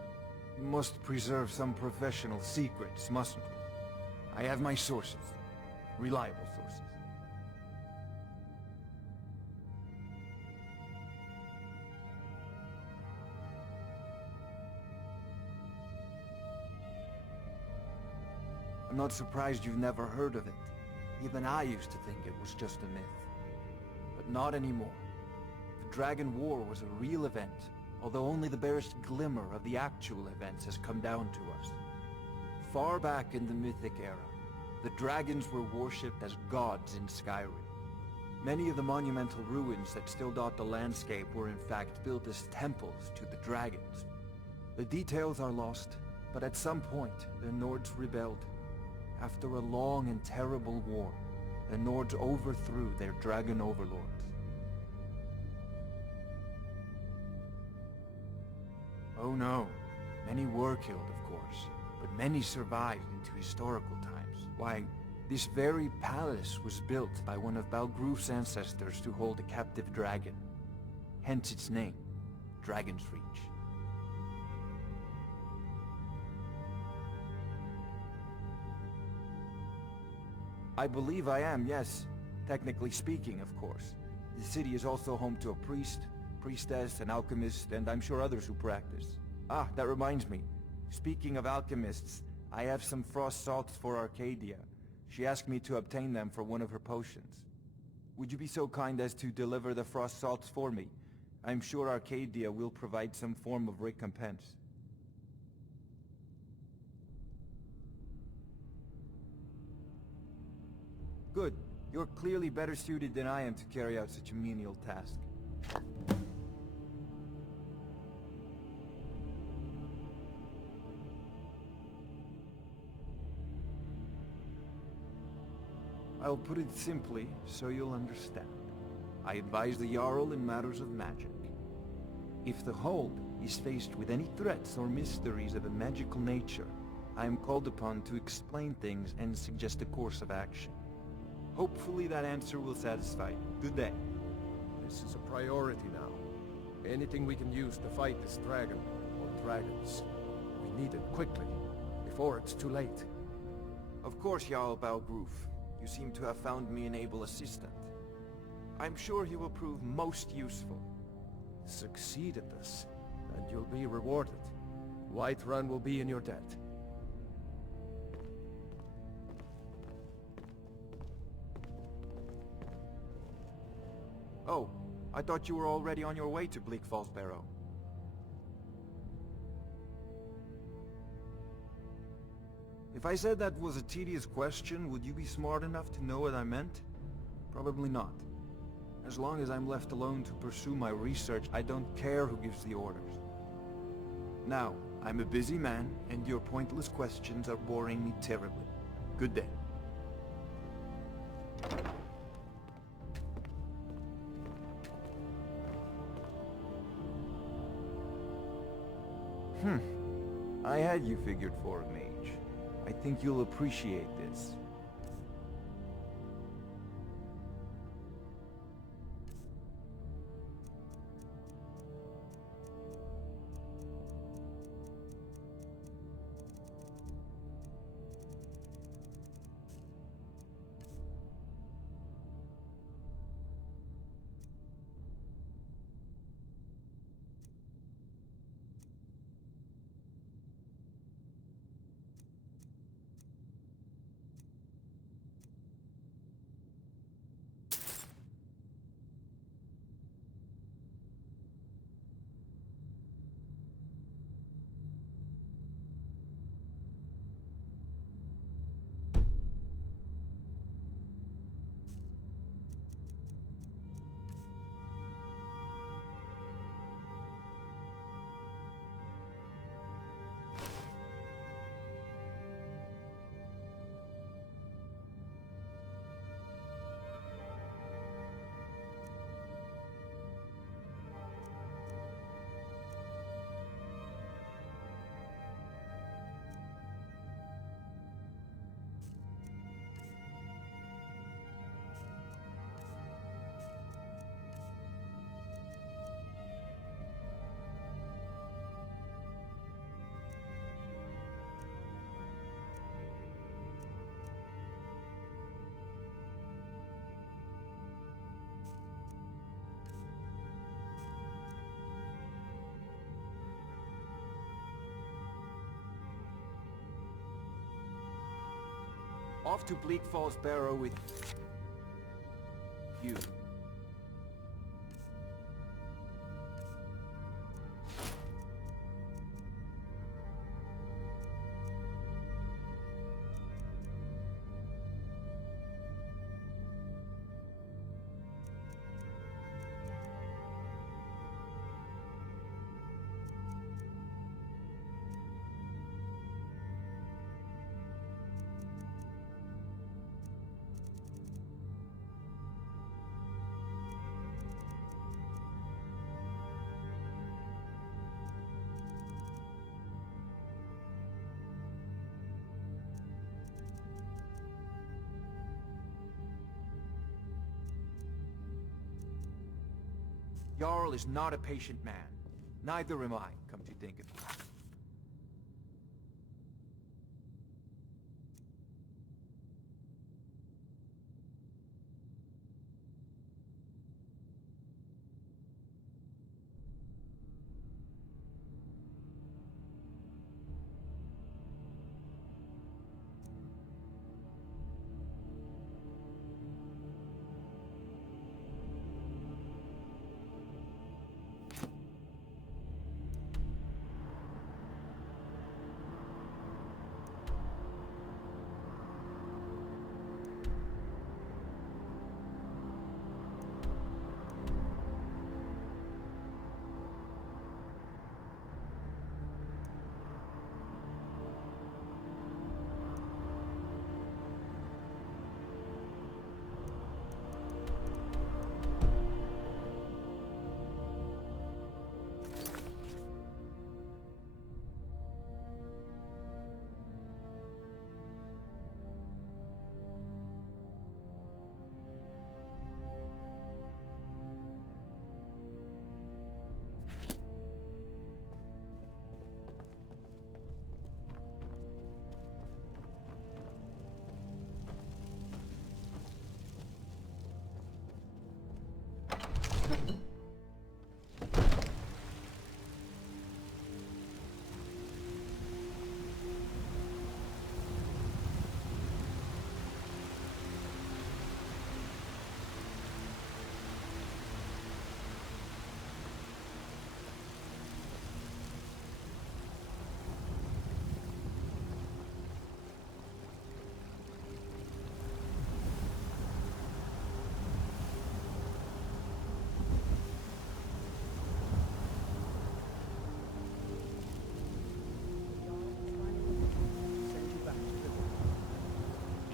we must preserve some professional secrets, mustn't we? I have my sources. Reliable sources. I'm not surprised you've never heard of it. Even I used to think it was just a myth. But not anymore. The Dragon War was a real event, although only the barest glimmer of the actual events has come down to us. Far back in the Mythic era, the dragons were worshipped as gods in Skyrim. Many of the monumental ruins that still dot the landscape were in fact built as temples to the dragons. The details are lost, but at some point, the Nords rebelled. After a long and terrible war, the Nords overthrew their dragon overlords. Oh no, many were killed, of course, but many survived into historical times. Why, this very palace was built by one of Balgruf's ancestors to hold a captive dragon. Hence its name, Dragon's Reach. I believe I am, yes. Technically speaking, of course. The city is also home to a priest, priestess, an alchemist, and I'm sure others who practice. Ah, that reminds me. Speaking of alchemists, I have some frost salts for Arcadia. She asked me to obtain them for one of her potions. Would you be so kind as to deliver the frost salts for me? I'm sure Arcadia will provide some form of recompense. Good. You're clearly better suited than I am to carry out such a menial task. I'll put it simply, so you'll understand. I advise the Jarl in matters of magic. If the Hold is faced with any threats or mysteries of a magical nature, I am called upon to explain things and suggest a course of action. Hopefully that answer will satisfy you. Good day. This is a priority now. Anything we can use to fight this dragon, or dragons. We need it quickly, before it's too late. Of course, Jarl Balgruf. You seem to have found me an able assistant. I'm sure he will prove most useful. Succeed at this, and you'll be rewarded. Whiterun will be in your debt. Oh, I thought you were already on your way to Bleak Falls Barrow. If I said that was a tedious question, would you be smart enough to know what I meant? Probably not. As long as I'm left alone to pursue my research, I don't care who gives the orders. Now, I'm a busy man, and your pointless questions are boring me terribly. Good day. I had you figured for a mage. I think you'll appreciate this. off to Bleak Falls Barrow with you. Jarl is not a patient man. Neither am I, come to think of it.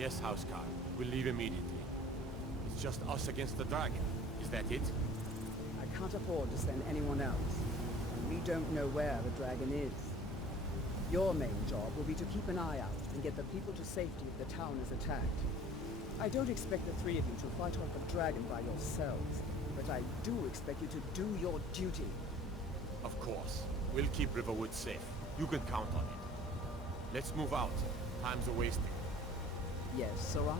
Yes, Housecarl. We'll leave immediately. It's just us against the dragon. Is that it? I can't afford to send anyone else. And we don't know where the dragon is. Your main job will be to keep an eye out and get the people to safety if the town is attacked. I don't expect the three of you to fight off the dragon by yourselves, but I do expect you to do your duty. Of course. We'll keep Riverwood safe. You can count on it. Let's move out. Time's a wasting. Yes, Sirrah?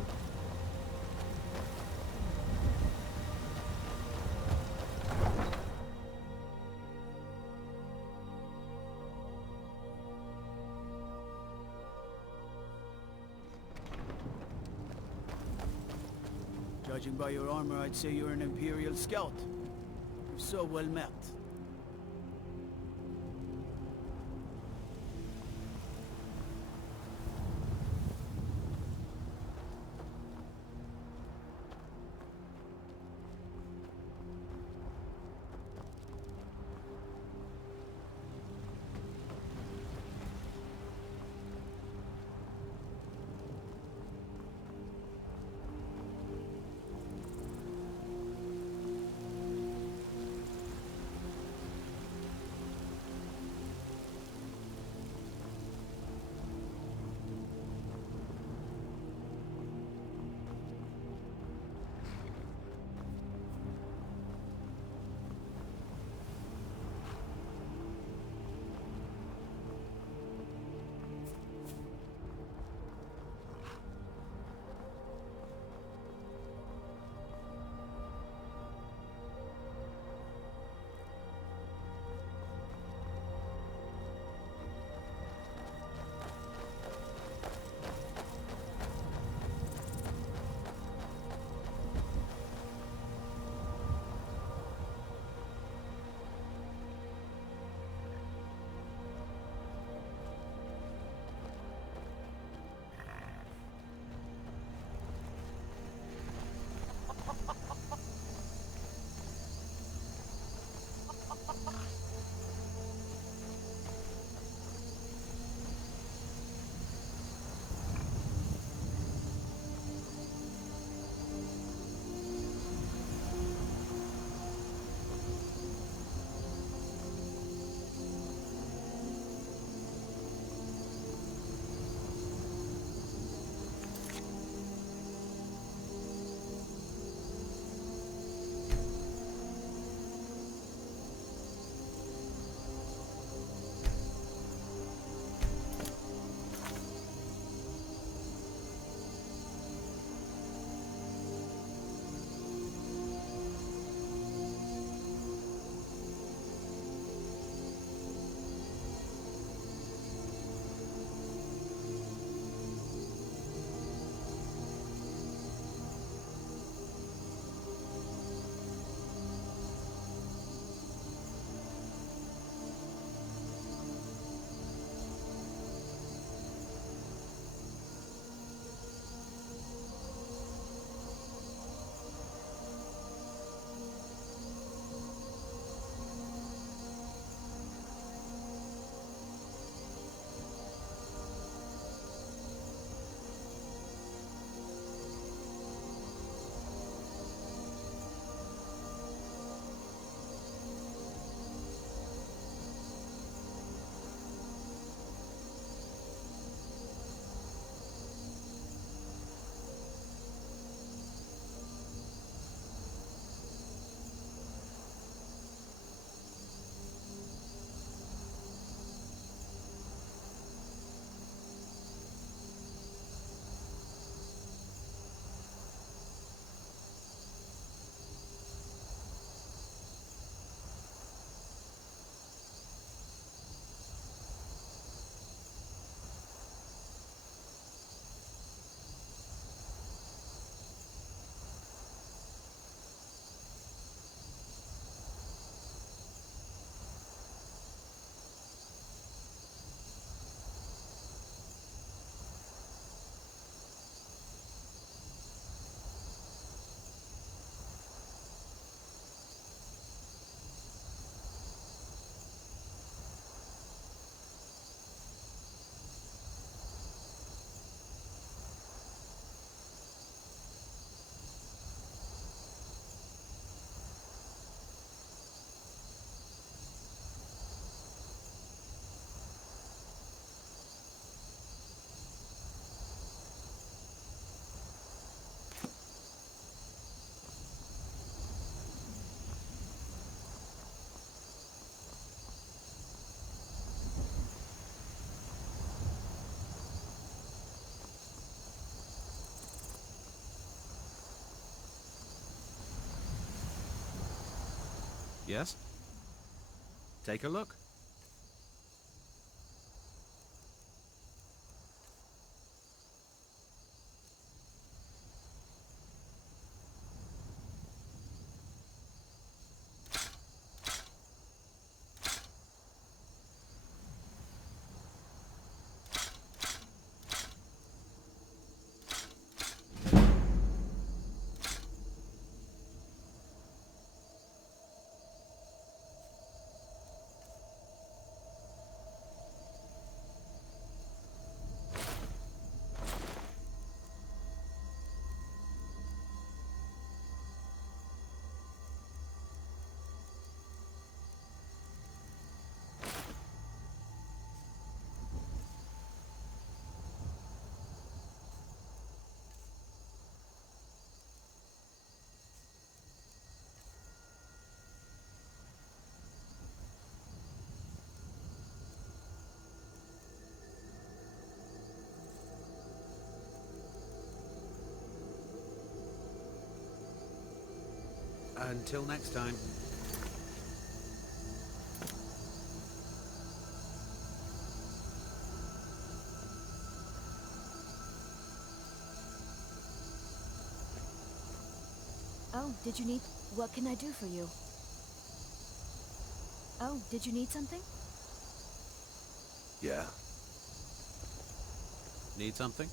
Judging by your armor, I'd say you're an Imperial scout. You're so well met. Yes? Take a look. Until next time. Oh, did you need... What can I do for you? Oh, did you need something? Yeah. Need something?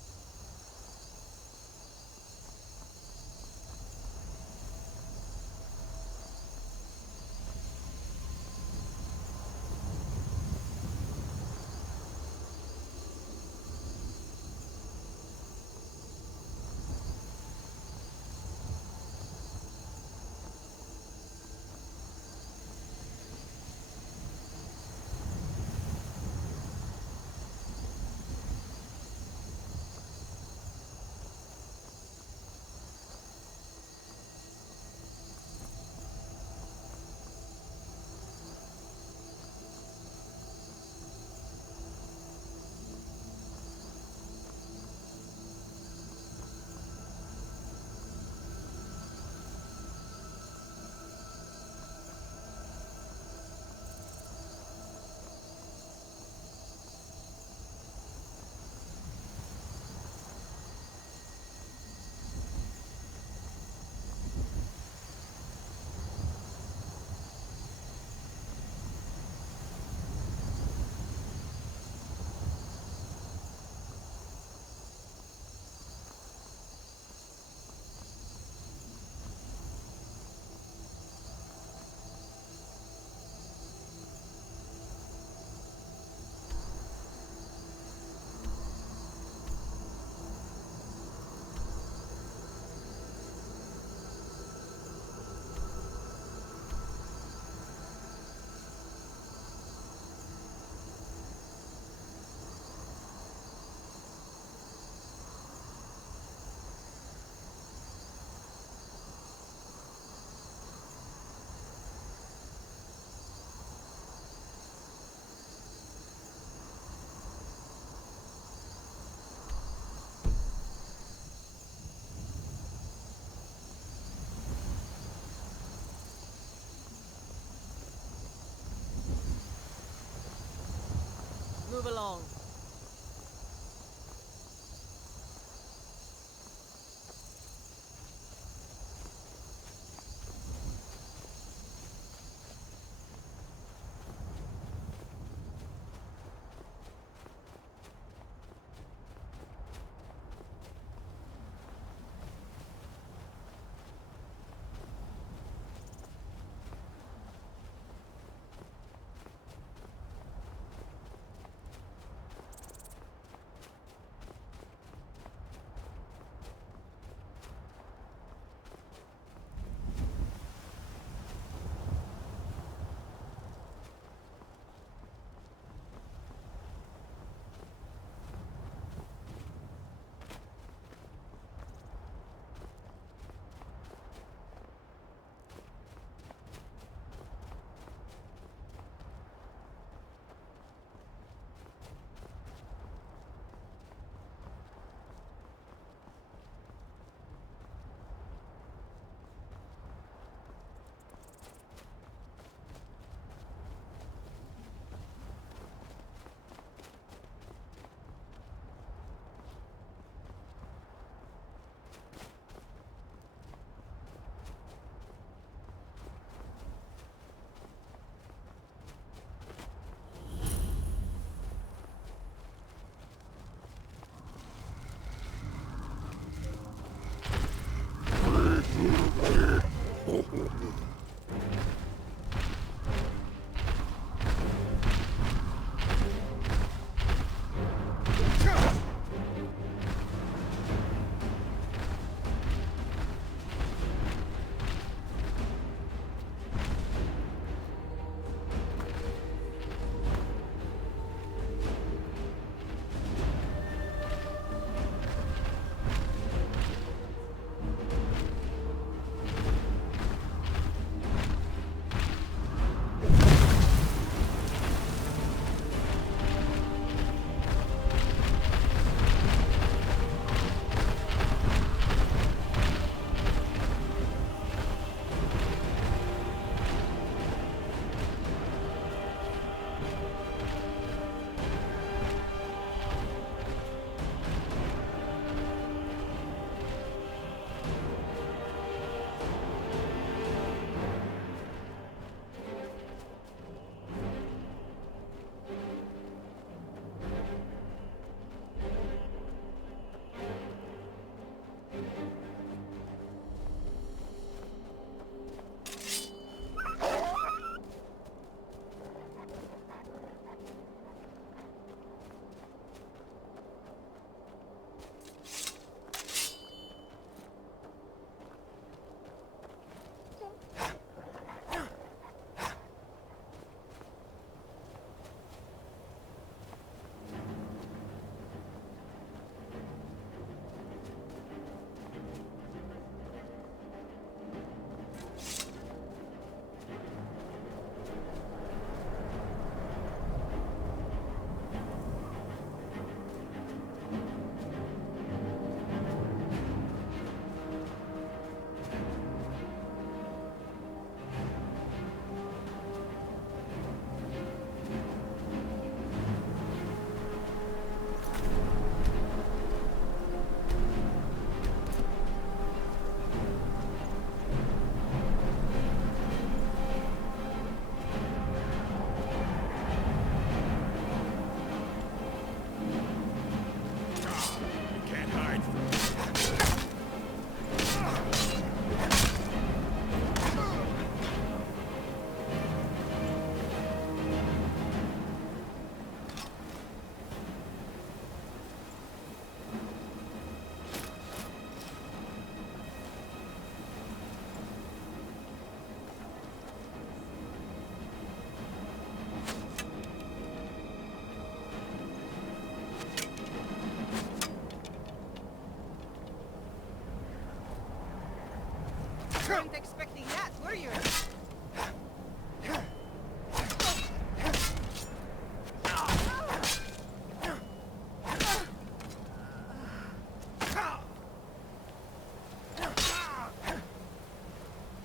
Weren't expecting that, were you?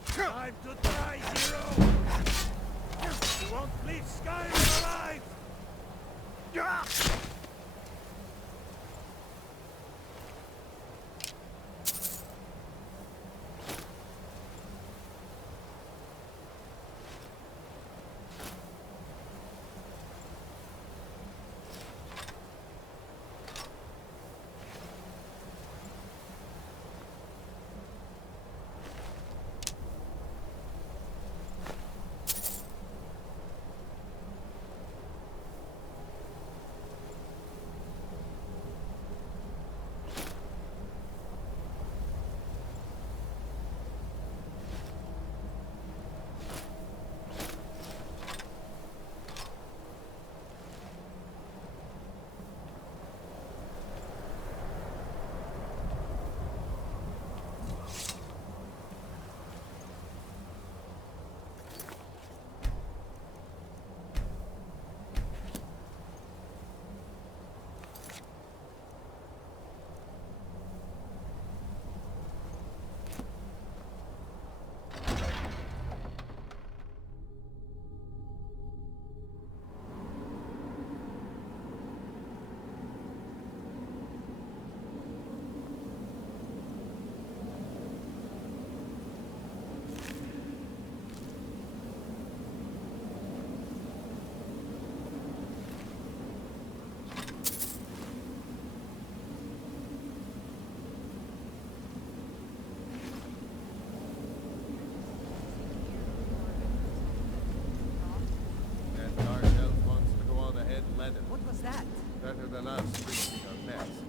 Time to die, hero! You won't leave Skyrim alive! than us risking our necks.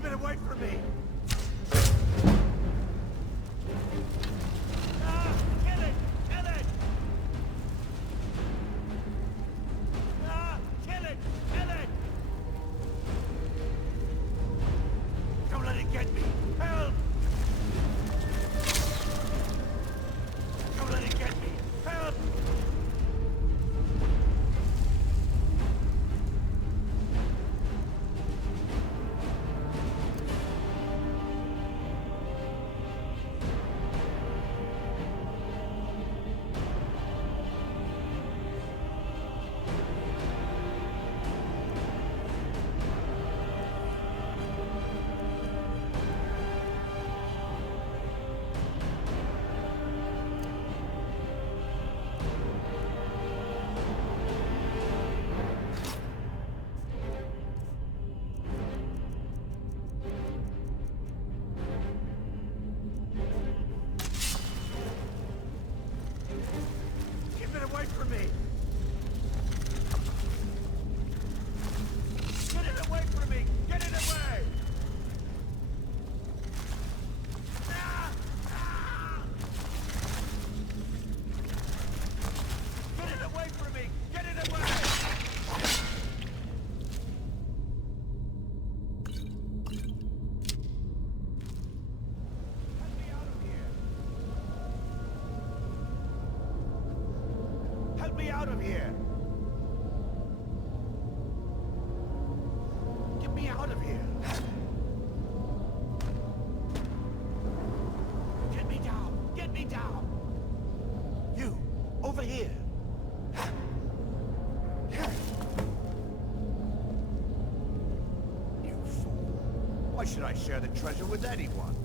Keep it away from me! Ah! Kill it! Kill it! Ah! Kill it! Kill it! Don't let it get me! Help! Don't let it get me! Help! Keep it away from me! Get it away from me! Get it away! Ah! Ah! Get it away from me! Get it away! Let me out of here! Help me out of here! Get me out of here! Get me down! Get me down! You, over here! You fool! Why should I share the treasure with anyone?